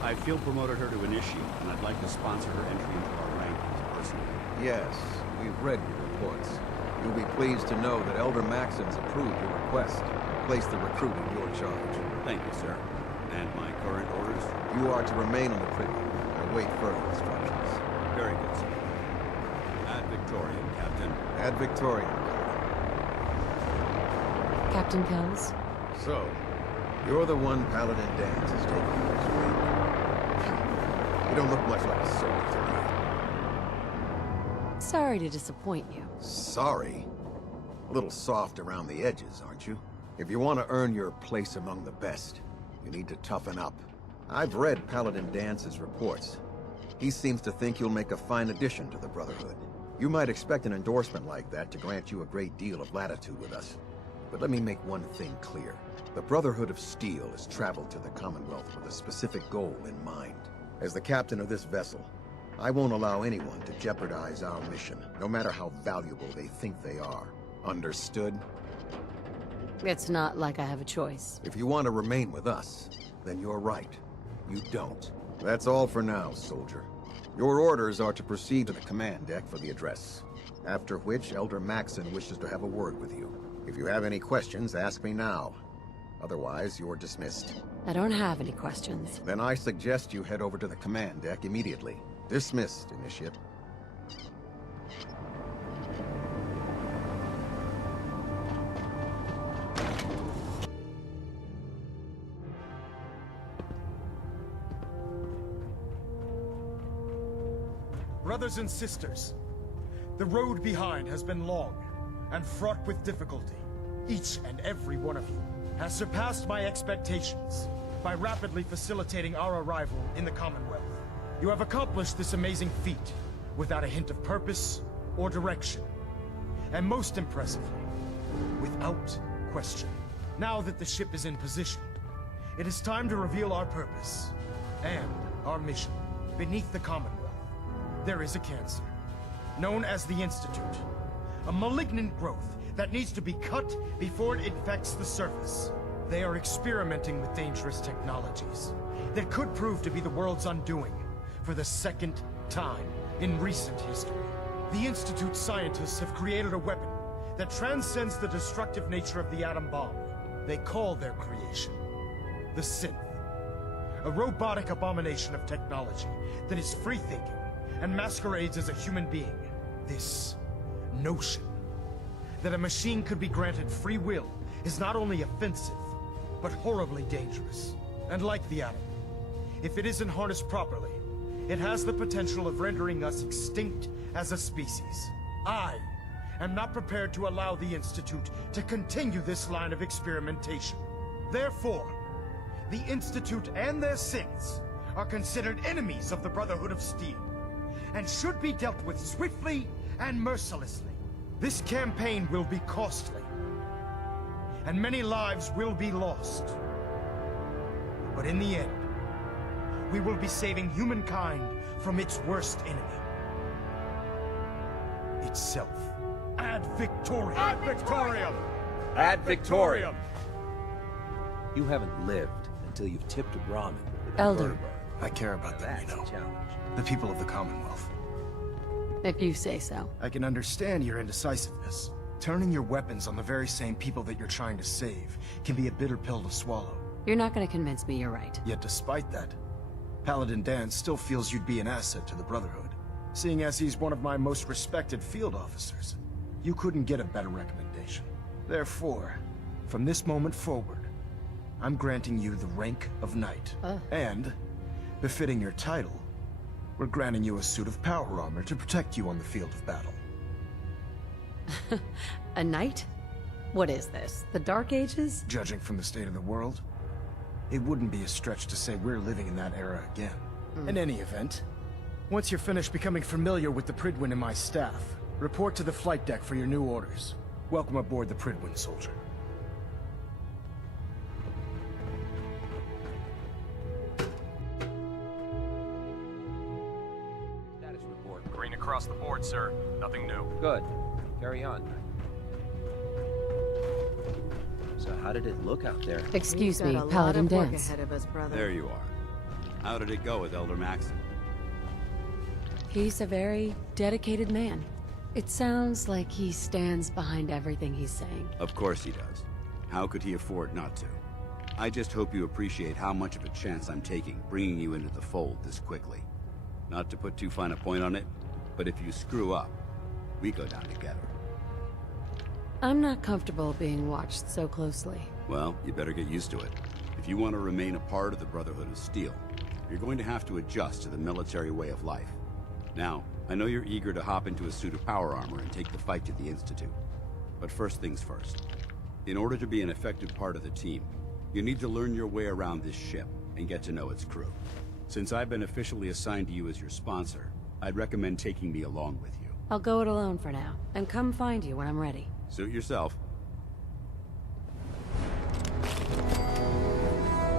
I field promoted her to initiate, and I'd like to sponsor her entry into our rankings personally. Yes, we've read your reports. You'll be pleased to know that Elder Maxon's approved your request to place the recruit in your charge. Thank you, sir. And my current orders? You are to remain on the Prydwen and await further instructions. Very good, sir. Ad Victoriam, Captain. Ad Victoriam. Captain Kells? So, you're the one Paladin Danse is taking in his wake. You don't look much like a soldier to me. Sorry to disappoint you. Sorry? A little soft around the edges, aren't you? If you want to earn your place among the best, you need to toughen up. I've read Paladin Dance's reports. He seems to think you'll make a fine addition to the Brotherhood. You might expect an endorsement like that to grant you a great deal of latitude with us. But let me make one thing clear. The Brotherhood of Steel has traveled to the Commonwealth with a specific goal in mind. As the captain of this vessel, I won't allow anyone to jeopardize our mission, no matter how valuable they think they are. Understood? It's not like I have a choice. If you want to remain with us, then you're right. You don't. That's all for now, soldier. Your orders are to proceed to the command deck for the address. After which, Elder Maxon wishes to have a word with you. If you have any questions, ask me now. Otherwise, you're dismissed. I don't have any questions. Then I suggest you head over to the command deck immediately. Dismissed, Initiate. Brothers and sisters, the road behind has been long and fraught with difficulty. each and every one of you, has surpassed my expectations by rapidly facilitating our arrival in the Commonwealth. You have accomplished this amazing feat without a hint of purpose or direction. And most impressively, without question. Now that the ship is in position, it is time to reveal our purpose and our mission. Beneath the Commonwealth, there is a cancer, known as the Institute. A malignant growth that needs to be cut before it infects the surface. They are experimenting with dangerous technologies that could prove to be the world's undoing for the second time in recent history. The Institute scientists have created a weapon that transcends the destructive nature of the atom bomb. They call their creation the Synth. A robotic abomination of technology that is free-thinking and masquerades as a human being. This notion that a machine could be granted free will is not only offensive, but horribly dangerous. And like the atom, if it isn't harnessed properly, it has the potential of rendering us extinct as a species. I am not prepared to allow the Institute to continue this line of experimentation. Therefore, the Institute and their synths are considered enemies of the Brotherhood of Steel, and should be dealt with swiftly and mercilessly. This campaign will be costly, and many lives will be lost. But in the end, we will be saving humankind from its worst enemy. Itself. Ad Victoriam! Ad Victoriam! Ad Victoriam! You haven't lived until you've tipped a Brahmin with a Elder. vertebrae. I care about them, you know. The people of the Commonwealth. If you say so. I can understand your indecisiveness. Turning your weapons on the very same people that you're trying to save can be a bitter pill to swallow. You're not gonna convince me you're right. Yet despite that, Paladin Dan still feels you'd be an asset to the Brotherhood. Seeing as he's one of my most respected field officers, you couldn't get a better recommendation. Therefore, from this moment forward, I'm granting you the rank of Knight. And, befitting your title, we're granting you a suit of power armor to protect you on the field of battle. A knight? What is this? The Dark Ages? Judging from the state of the world, it wouldn't be a stretch to say we're living in that era again. In any event, once you're finished becoming familiar with the Pridwin and my staff, report to the flight deck for your new orders. Welcome aboard the Pridwin, soldier. Status report. Green across the board, sir. Nothing new. Good. Carry on. So how did it look out there? Excuse We've me, got a lot Paladin of work Dance. ahead of us, brother. There you are. How did it go with Elder Maxon? He's a very dedicated man. It sounds like he stands behind everything he's saying. Of course he does. How could he afford not to? I just hope you appreciate how much of a chance I'm taking bringing you into the fold this quickly. Not to put too fine a point on it, but if you screw up, we go down together. I'm not comfortable being watched so closely. Well, you better get used to it. If you want to remain a part of the Brotherhood of Steel, you're going to have to adjust to the military way of life. Now, I know you're eager to hop into a suit of power armor and take the fight to the Institute. But first things first. In order to be an effective part of the team, you need to learn your way around this ship and get to know its crew. Since I've been officially assigned to you as your sponsor, I'd recommend taking me along with you. I'll go it alone for now, and come find you when I'm ready. Suit yourself.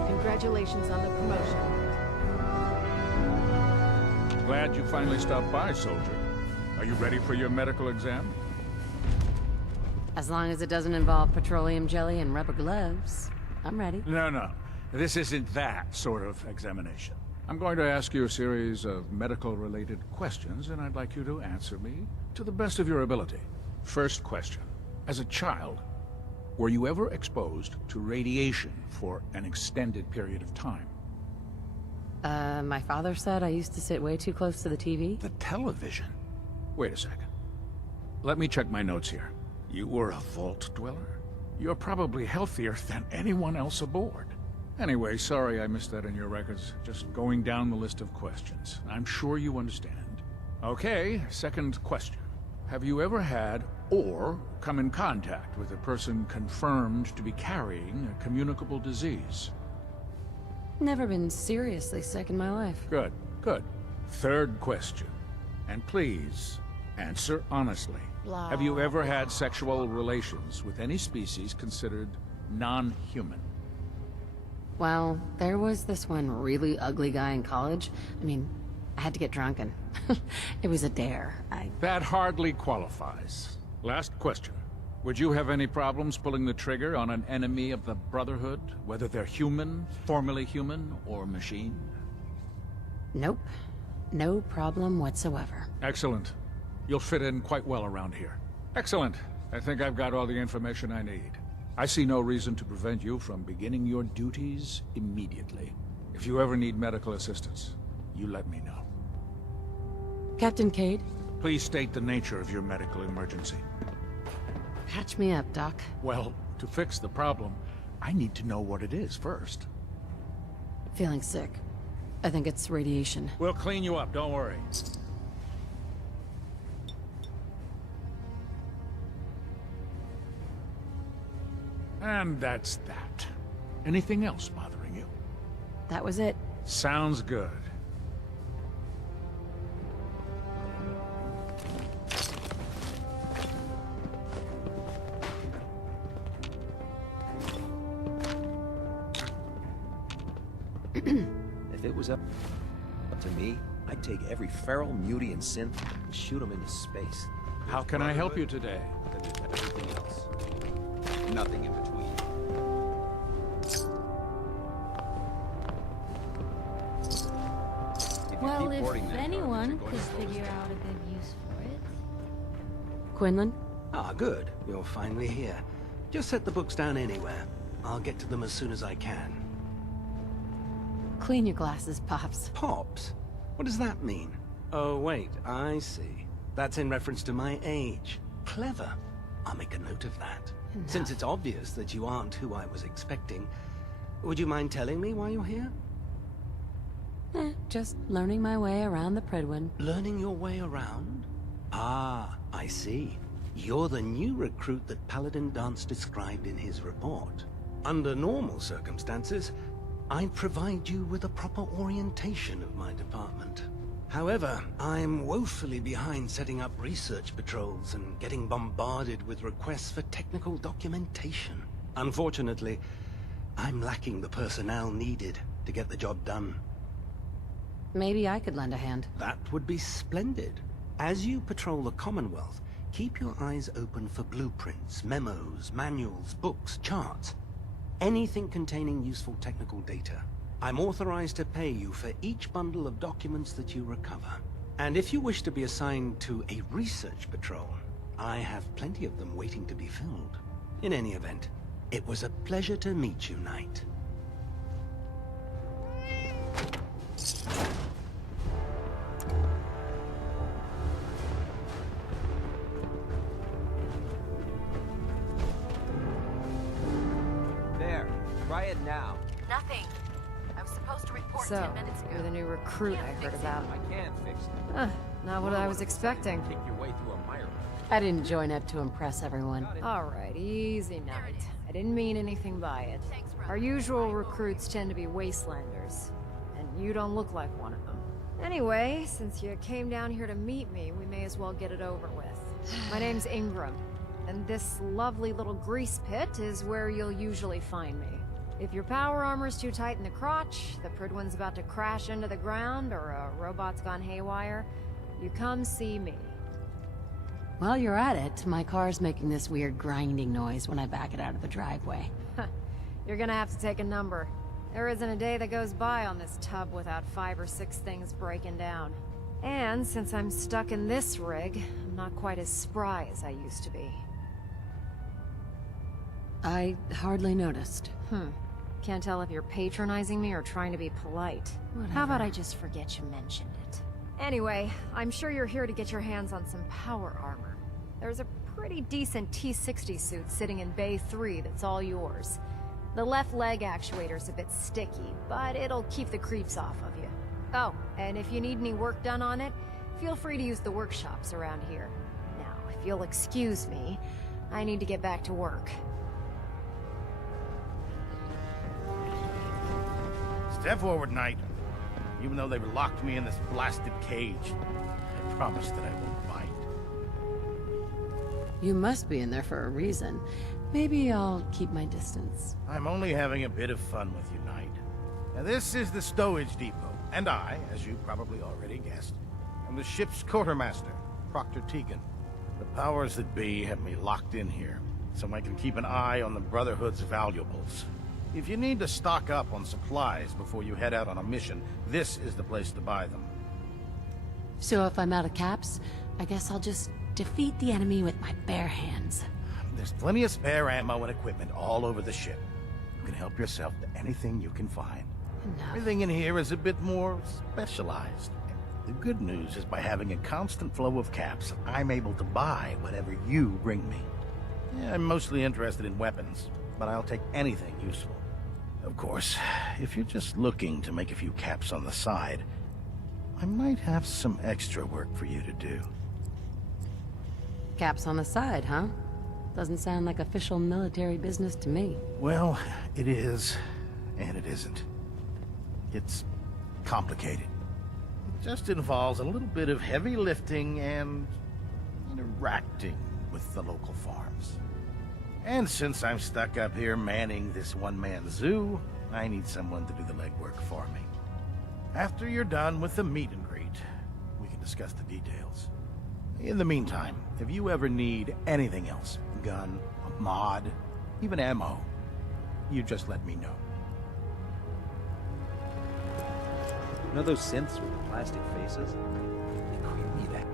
Congratulations on the promotion. Glad you finally stopped by, soldier. Are you ready for your medical exam? As long as it doesn't involve petroleum jelly and rubber gloves, I'm ready. No. This isn't that sort of examination. I'm going to ask you a series of medical-related questions, and I'd like you to answer me to the best of your ability. First question. As a child, were you ever exposed to radiation for an extended period of time? My father said I used to sit way too close to the TV. The television? Wait a second. Let me check my notes here. You were a vault dweller? You're probably healthier than anyone else aboard. Anyway, sorry I missed that in your records. Just going down the list of questions. I'm sure you understand. Okay, second question. have you ever had or come in contact with a person confirmed to be carrying a communicable disease? Never been seriously sick in my life. Good, good. Third question. And please, answer honestly. Blah, Have you ever blah. had sexual relations with any species considered non-human? Well, there was this one really ugly guy in college. I mean, I had to get drunk and it was a dare. That hardly qualifies. Last question. Would you have any problems pulling the trigger on an enemy of the Brotherhood, whether they're human, formerly human, or machine? Nope. No problem whatsoever. Excellent. You'll fit in quite well around here. Excellent. I think I've got all the information I need. I see no reason to prevent you from beginning your duties immediately. If you ever need medical assistance, you let me know. Captain Cade? Please state the nature of your medical emergency. Patch me up, Doc. Well, to fix the problem, I need to know what it is first. Feeling sick. I think it's radiation. We'll clean you up, don't worry. And that's that. Anything else bothering you? That was it. Sounds good. If it was up to me, I'd take every feral, mutie, and synth and shoot them into space. How can I help you today? Then there's everything else. Nothing in between. Well, if anyone could figure out a good use for it. Quinlan? Ah, good. You're finally here. Just set the books down anywhere. I'll get to them as soon as I can. Clean your glasses, Pops. Pops? What does that mean? Oh, wait, I see. That's in reference to my age. Clever. I'll make a note of that. No. Since it's obvious that you aren't who I was expecting, would you mind telling me why you're here? Just learning my way around the Predwin. Learning your way around? Ah, I see. You're the new recruit that Paladin Dance described in his report. Under normal circumstances, I'd provide you with a proper orientation of my department. However, I'm woefully behind setting up research patrols and getting bombarded with requests for technical documentation. Unfortunately, I'm lacking the personnel needed to get the job done. Maybe I could lend a hand. That would be splendid. As you patrol the Commonwealth, keep your eyes open for blueprints, memos, manuals, books, charts. Anything containing useful technical data. I'm authorized to pay you for each bundle of documents that you recover. And if you wish to be assigned to a research patrol, I have plenty of them waiting to be filled. In any event, it was a pleasure to meet you, Knight. There, try it now. Nothing. I was supposed to report So, 10 minutes ago. you're the new recruit I heard about. I can fix it. Not what I was expecting. Kick your way through a mire. I didn't join up to impress everyone. Alright, easy night. I didn't mean anything by it. Our usual recruits tend to be wastelanders, and you don't look like one of them. Anyway, since you came down here to meet me, we may as well get it over with. My name's Ingram, and this lovely little grease pit is where you'll usually find me. If your power armor's too tight in the crotch, the Pridwin's about to crash into the ground, or a robot's gone haywire, you come see me. While you're at it, my car's making this weird grinding noise when I back it out of the driveway. You're gonna have to take a number. There isn't a day that goes by on this tub without 5 or 6 things breaking down. And since I'm stuck in this rig, I'm not quite as spry as I used to be. I hardly noticed. Can't tell if you're patronizing me or trying to be polite. Whatever. How about I just forget you mentioned it? Anyway, I'm sure you're here to get your hands on some power armor. There's a pretty decent T-60 suit sitting in Bay 3 that's all yours. The left leg actuator's a bit sticky, but it'll keep the creeps off of you. Oh, and if you need any work done on it, feel free to use the workshops around here. Now, you'll excuse me, I need to get back to work. Step forward, Knight. Even though they've locked me in this blasted cage, I promise that I won't bite. You must be in there for a reason. Maybe I'll keep my distance. I'm only having a bit of fun with you, Knight. Now, this is the stowage depot, and I, as you probably already guessed, am the ship's quartermaster, Proctor Tegan. The powers that be have me locked in here, so I can keep an eye on the Brotherhood's valuables. If you need to stock up on supplies before you head out on a mission, this is the place to buy them. So if I'm out of caps, I guess I'll just defeat the enemy with my bare hands. There's plenty of spare ammo and equipment all over the ship. You can help yourself to anything you can find. Everything in here is a bit more specialized. The good news is by having a constant flow of caps, I'm able to buy whatever you bring me. Yeah, I'm mostly interested in weapons, but I'll take anything useful. Of course, if you're just looking to make a few caps on the side, I might have some extra work for you to do. Caps on the side, huh? Doesn't sound like official military business to me. Well, it is, and it isn't. It's complicated. It just involves a little bit of heavy lifting and interacting with the local farms. And since I'm stuck up here manning this one-man zoo, I need someone to do the legwork for me. After you're done with the meet and greet, we can discuss the details. In the meantime, if you ever need anything else, a gun, a mod, even ammo, you just let me know. You know those synths with the plastic faces? They creep me out.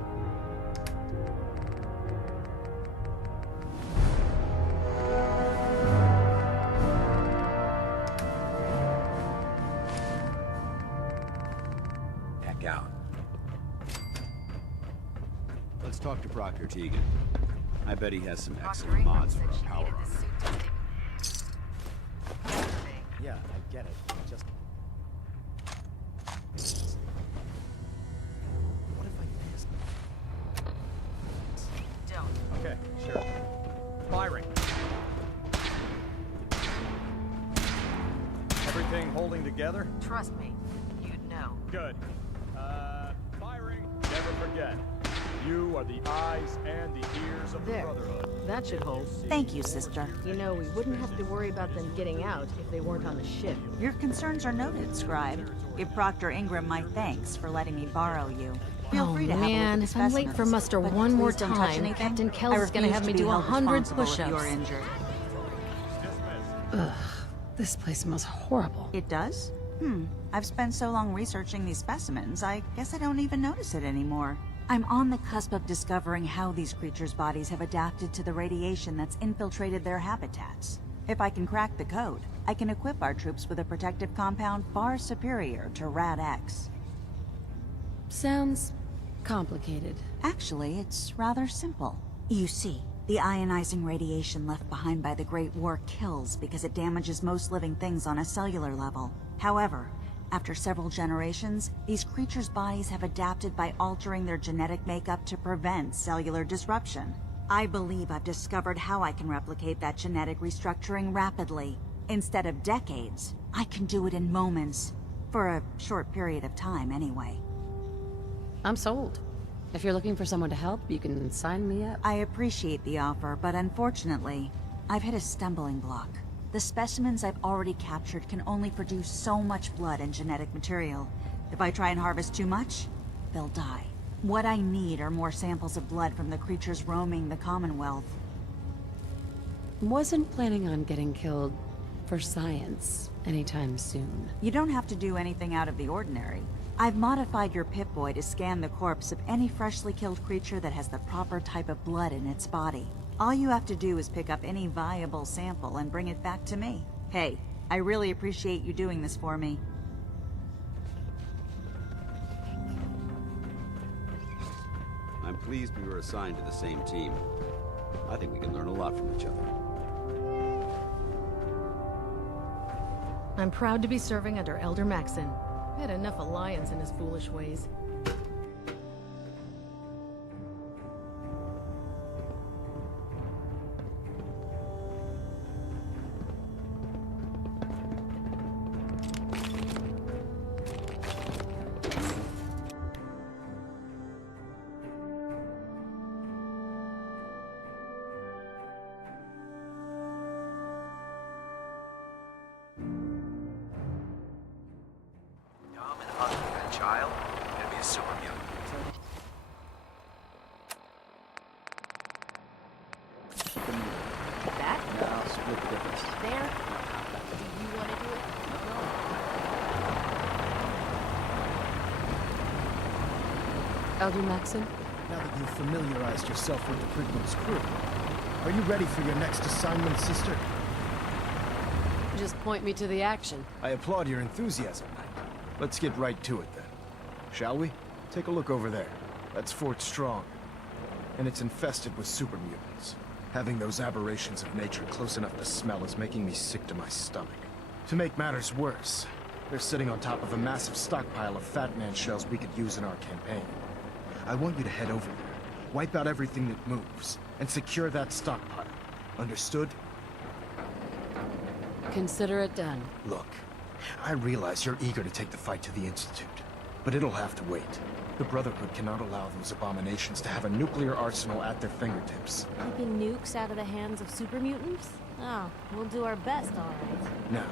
Heck out. Let's talk to Proctor Tegan. I bet he has some excellent mods for our power armor. Yeah, I get it. Just... What if I missed? Don't. Okay, sure. Firing. Everything holding together? Trust me, you'd know. Good. Firing. Never forget. You are the eyes and the ears of the There. Brotherhood. That should hold. Thank you, sister. You know, we wouldn't have to worry about them getting out if they weren't on the ship. Your concerns are noted, Scribe. Give Proctor Ingram my thanks for letting me borrow you. Feel free to have a look man, at the if I'm late for specimens, muster but one more please don't touch time, anything. Captain Kells I is gonna refuse have me to do be held 100 responsible if push-ups. you're injured. Ugh, this place smells horrible. It does? I've spent so long researching these specimens, I guess I don't even notice it anymore. I'm on the cusp of discovering how these creatures' bodies have adapted to the radiation that's infiltrated their habitats. If I can crack the code, I can equip our troops with a protective compound far superior to Rad-X. Sounds complicated. Actually, it's rather simple. You see, the ionizing radiation left behind by the Great War kills because it damages most living things on a cellular level. However, after several generations, these creatures' bodies have adapted by altering their genetic makeup to prevent cellular disruption. I believe I've discovered how I can replicate that genetic restructuring rapidly. Instead of decades, I can do it in moments. For a short period of time, anyway. I'm sold. If you're looking for someone to help, you can sign me up. I appreciate the offer, but unfortunately, I've hit a stumbling block. The specimens I've already captured can only produce so much blood and genetic material. If I try and harvest too much, they'll die. What I need are more samples of blood from the creatures roaming the Commonwealth. Wasn't planning on getting killed for science anytime soon. You don't have to do anything out of the ordinary. I've modified your Pip-Boy to scan the corpse of any freshly killed creature that has the proper type of blood in its body. All you have to do is pick up any viable sample and bring it back to me. Hey, I really appreciate you doing this for me. I'm pleased we were assigned to the same team. I think we can learn a lot from each other. I'm proud to be serving under Elder Maxon. Had enough alliance in his foolish ways. split the difference. There? Do you want to do it? Elder Maxon? Now that you've familiarized yourself with the Prigman's crew, are you ready for your next assignment, sister? Just point me to the action. I applaud your enthusiasm. Let's get right to it then. Shall we? Take a look over there. That's Fort Strong. And it's infested with super mutants. Having those aberrations of nature close enough to smell is making me sick to my stomach. To make matters worse, they're sitting on top of a massive stockpile of Fat Man shells we could use in our campaign. I want you to head over there, wipe out everything that moves, and secure that stockpile. Understood? Consider it done. Look, I realize you're eager to take the fight to the Institute, but it'll have to wait. The Brotherhood cannot allow those abominations to have a nuclear arsenal at their fingertips. Keeping nukes out of the hands of super mutants? Oh, we'll do our best, alright. Now,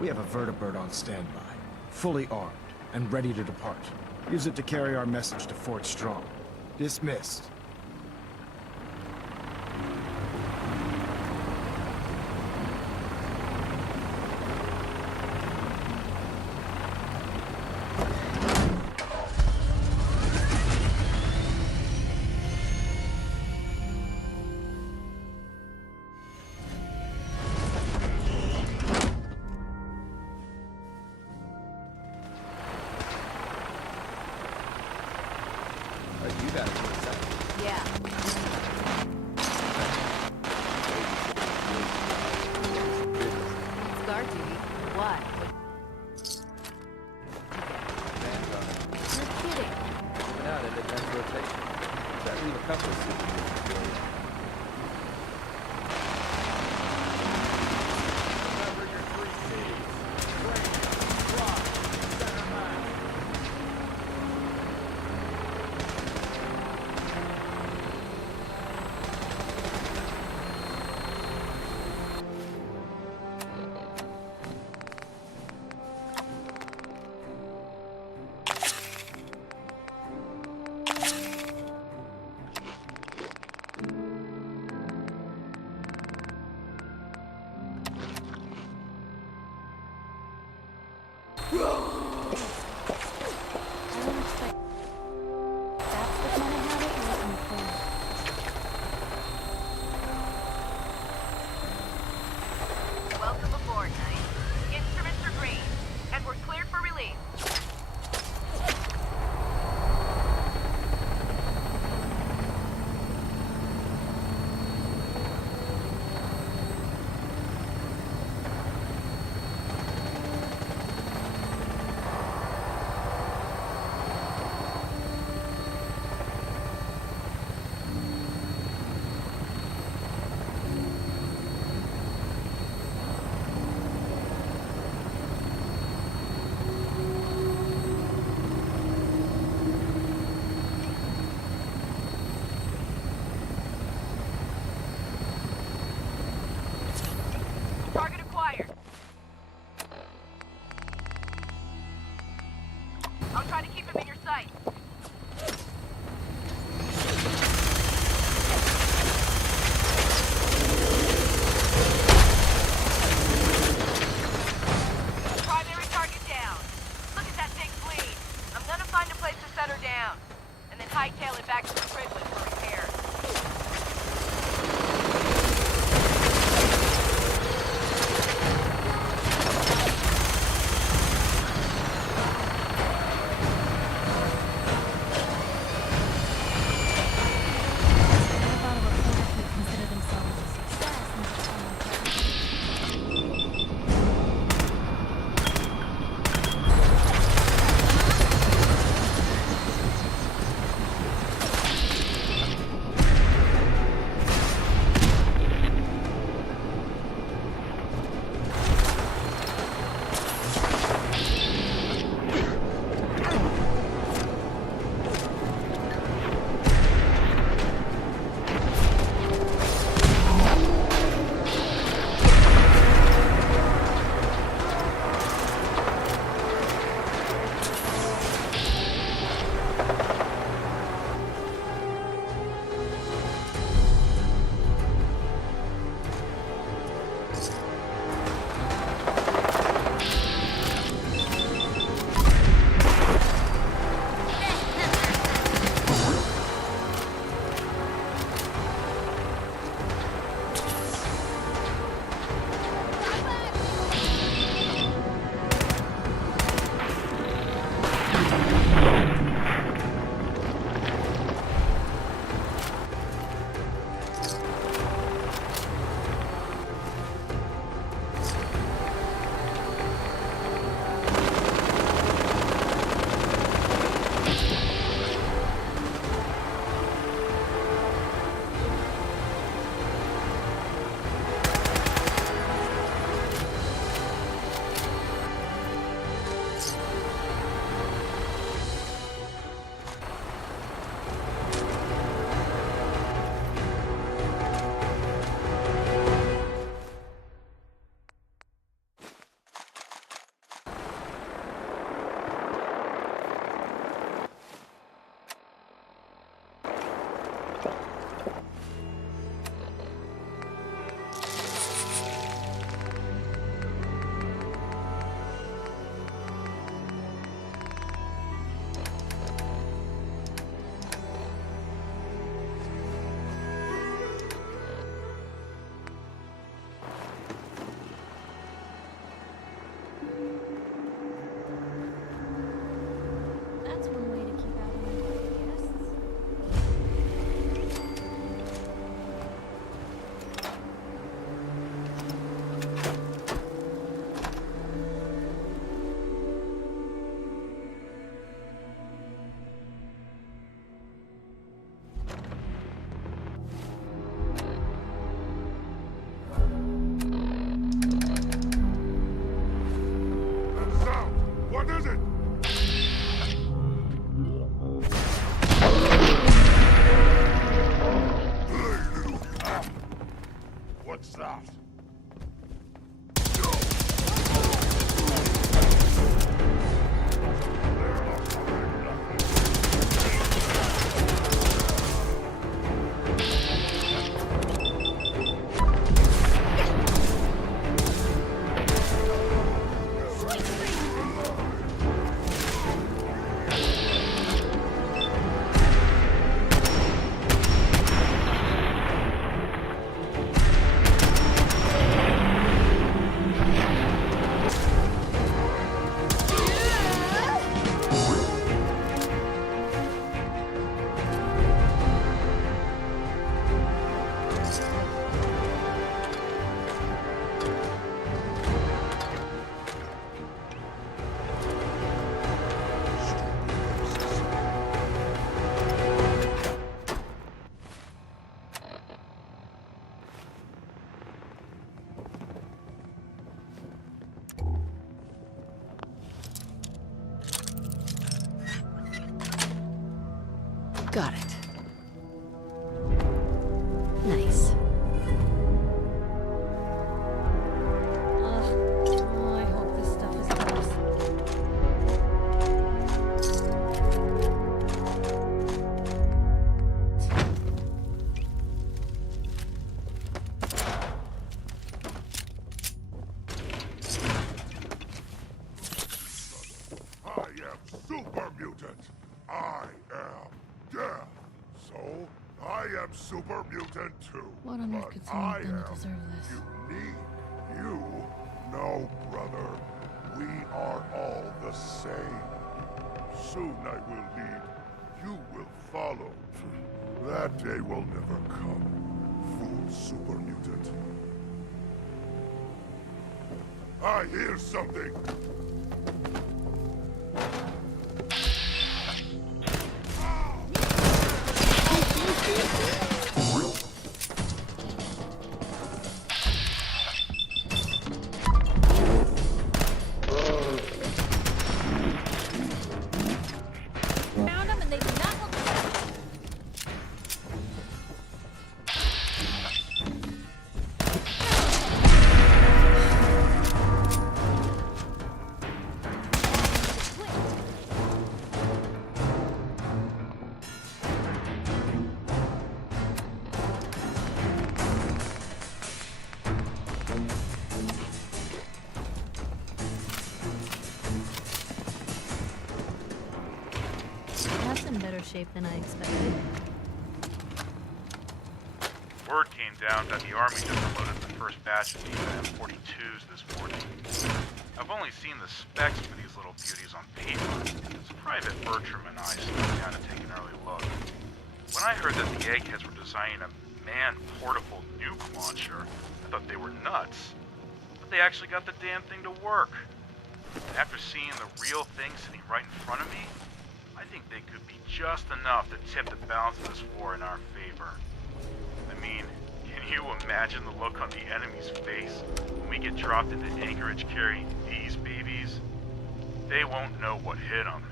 we have a vertibird on standby, fully armed, and ready to depart. Use it to carry our message to Fort Strong. Dismissed. You got it for a second. What's that? Got it. Nice. Oh, I hope this stuff is gross. I am super mutant. I am death. So, I am super mutant too. What on earth But could someone I have done to am deserve this? unique. You? No, brother. We are all the same. Soon I will lead. You will follow. That day will never come. Fool super mutant. I hear something. Found them and they did not look That's in better shape than I expected. Word came down that the Army just unloaded the first batch of these M42s this morning. I've only seen the specs for these little beauties on paper. It's Private Bertram and I snuck down to take an early look. When I heard that the eggheads were designing a man-portable nuke launcher, I thought they were nuts. But they actually got the damn thing to work. And after seeing the real thing sitting right in front of me, I think they could be just enough to tip the balance of this war in our favor. I mean, can you imagine the look on the enemy's face when we get dropped into Anchorage carrying these babies? They won't know what hit them.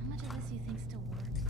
How much of this do you think still works?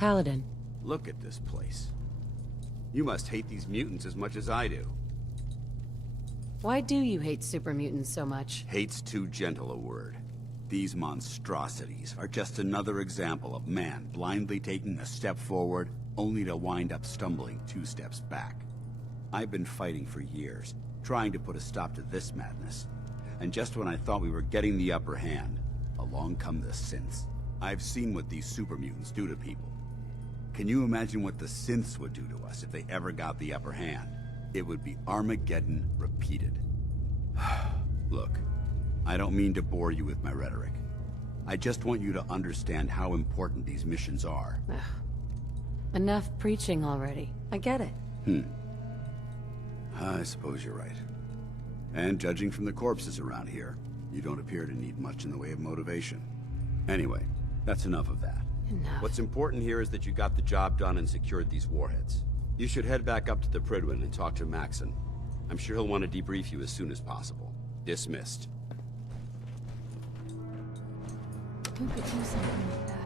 Paladin. Look at this place. You must hate these mutants as much as I do. Why do you hate super mutants so much? Hate's too gentle a word. These monstrosities are just another example of man blindly taking a step forward, only to wind up stumbling 2 steps back. I've been fighting for years, trying to put a stop to this madness. And just when I thought we were getting the upper hand, along come the synths. I've seen what these super mutants do to people. Can you imagine what the synths would do to us if they ever got the upper hand? It would be Armageddon repeated. Look, I don't mean to bore you with my rhetoric. I just want you to understand how important these missions are. Enough preaching already. I get it. I suppose you're right. And judging from the corpses around here, you don't appear to need much in the way of motivation. Anyway, that's enough of that. Enough. What's important here is that you got the job done and secured these warheads. You should head back up to the Prydwen and talk to Maxon. I'm sure he'll want to debrief you as soon as possible. Dismissed. Who could do something like that?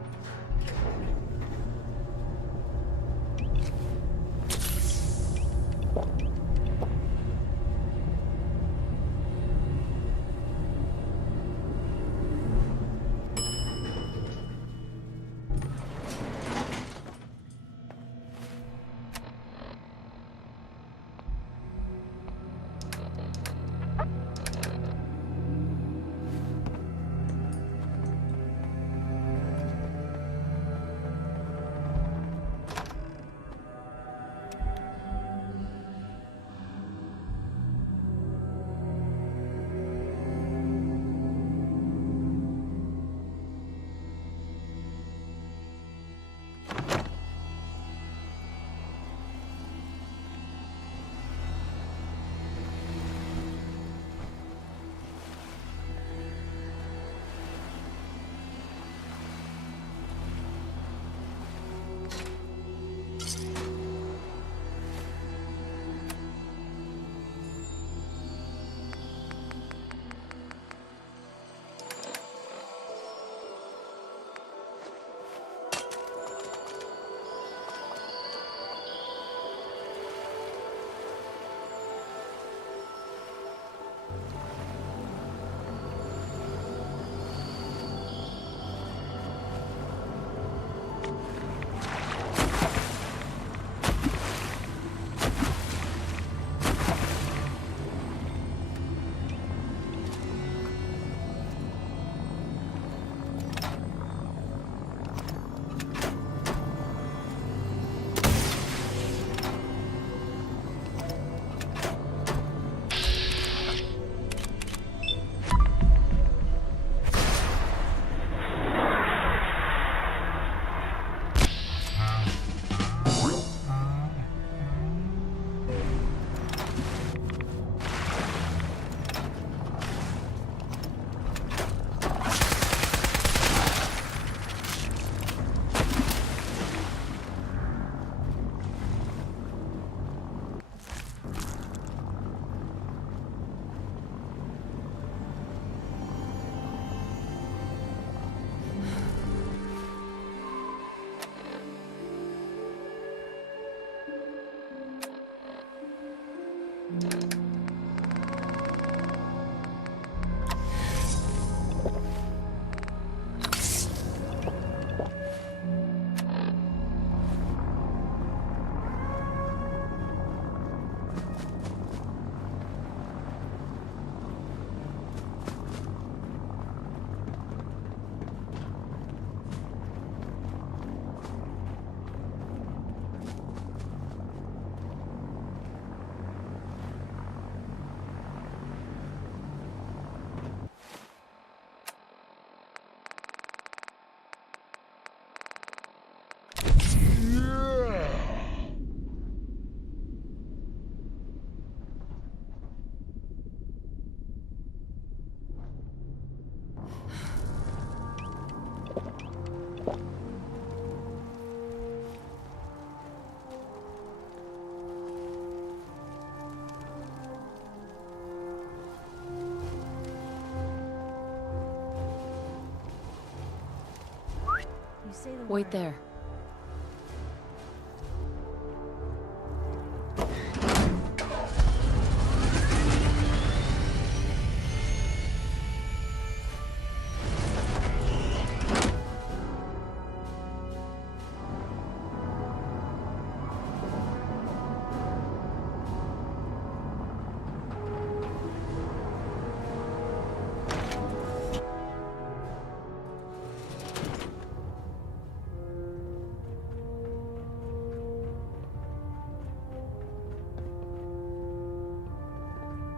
You say the Wait word. there.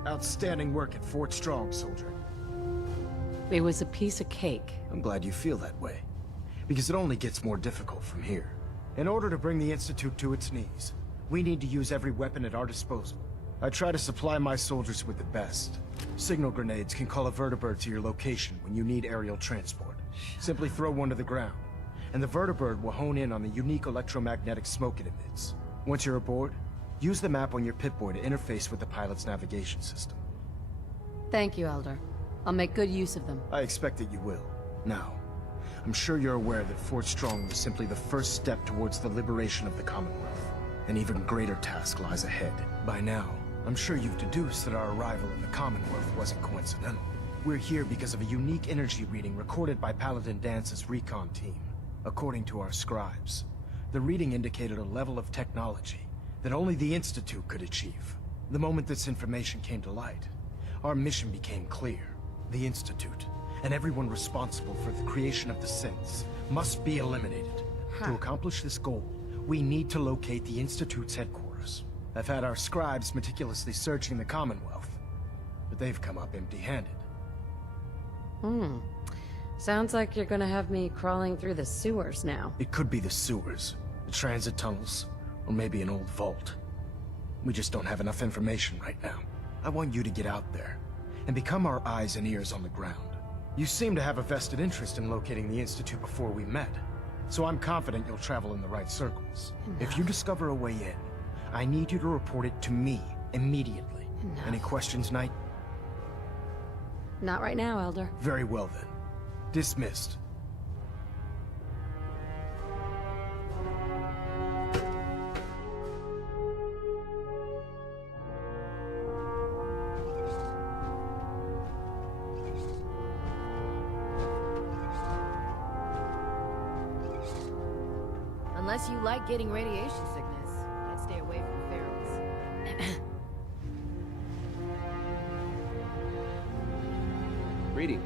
Outstanding work at Fort Strong, soldier. It was a piece of cake. I'm glad you feel that way, because it only gets more difficult from here. In order to bring the Institute to its knees, we need to use every weapon at our disposal. I try to supply my soldiers with the best. Signal grenades can call a vertibird to your location when you need aerial transport. Simply throw one to the ground, and the vertibird will hone in on the unique electromagnetic smoke it emits. Once you're aboard, use the map on your Pip-Boy to interface with the pilot's navigation system. Thank you, Elder. I'll make good use of them. I expect that you will. Now, I'm sure you're aware that Fort Strong was simply the first step towards the liberation of the Commonwealth. An even greater task lies ahead. By now, I'm sure you've deduced that our arrival in the Commonwealth wasn't coincidental. We're here because of a unique energy reading recorded by Paladin Dance's recon team. According to our scribes, the reading indicated a level of technology that only the Institute could achieve. The moment this information came to light, our mission became clear. The Institute, and everyone responsible for the creation of the synths, must be eliminated. To accomplish this goal, we need to locate the Institute's headquarters. I've had our scribes meticulously searching the Commonwealth, but they've come up empty-handed. Sounds like you're gonna have me crawling through the sewers now. It could be the sewers, the transit tunnels, or maybe an old vault. We just don't have enough information right now. I want you to get out there and become our eyes and ears on the ground. You seem to have a vested interest in locating the Institute before we met, so I'm confident you'll travel in the right circles. If you discover a way in, I need you to report it to me immediately. Any questions, Knight? Not right now, Elder. Very well then. Dismissed. Unless you like getting radiation sickness, I'd stay away from ferals. Reading.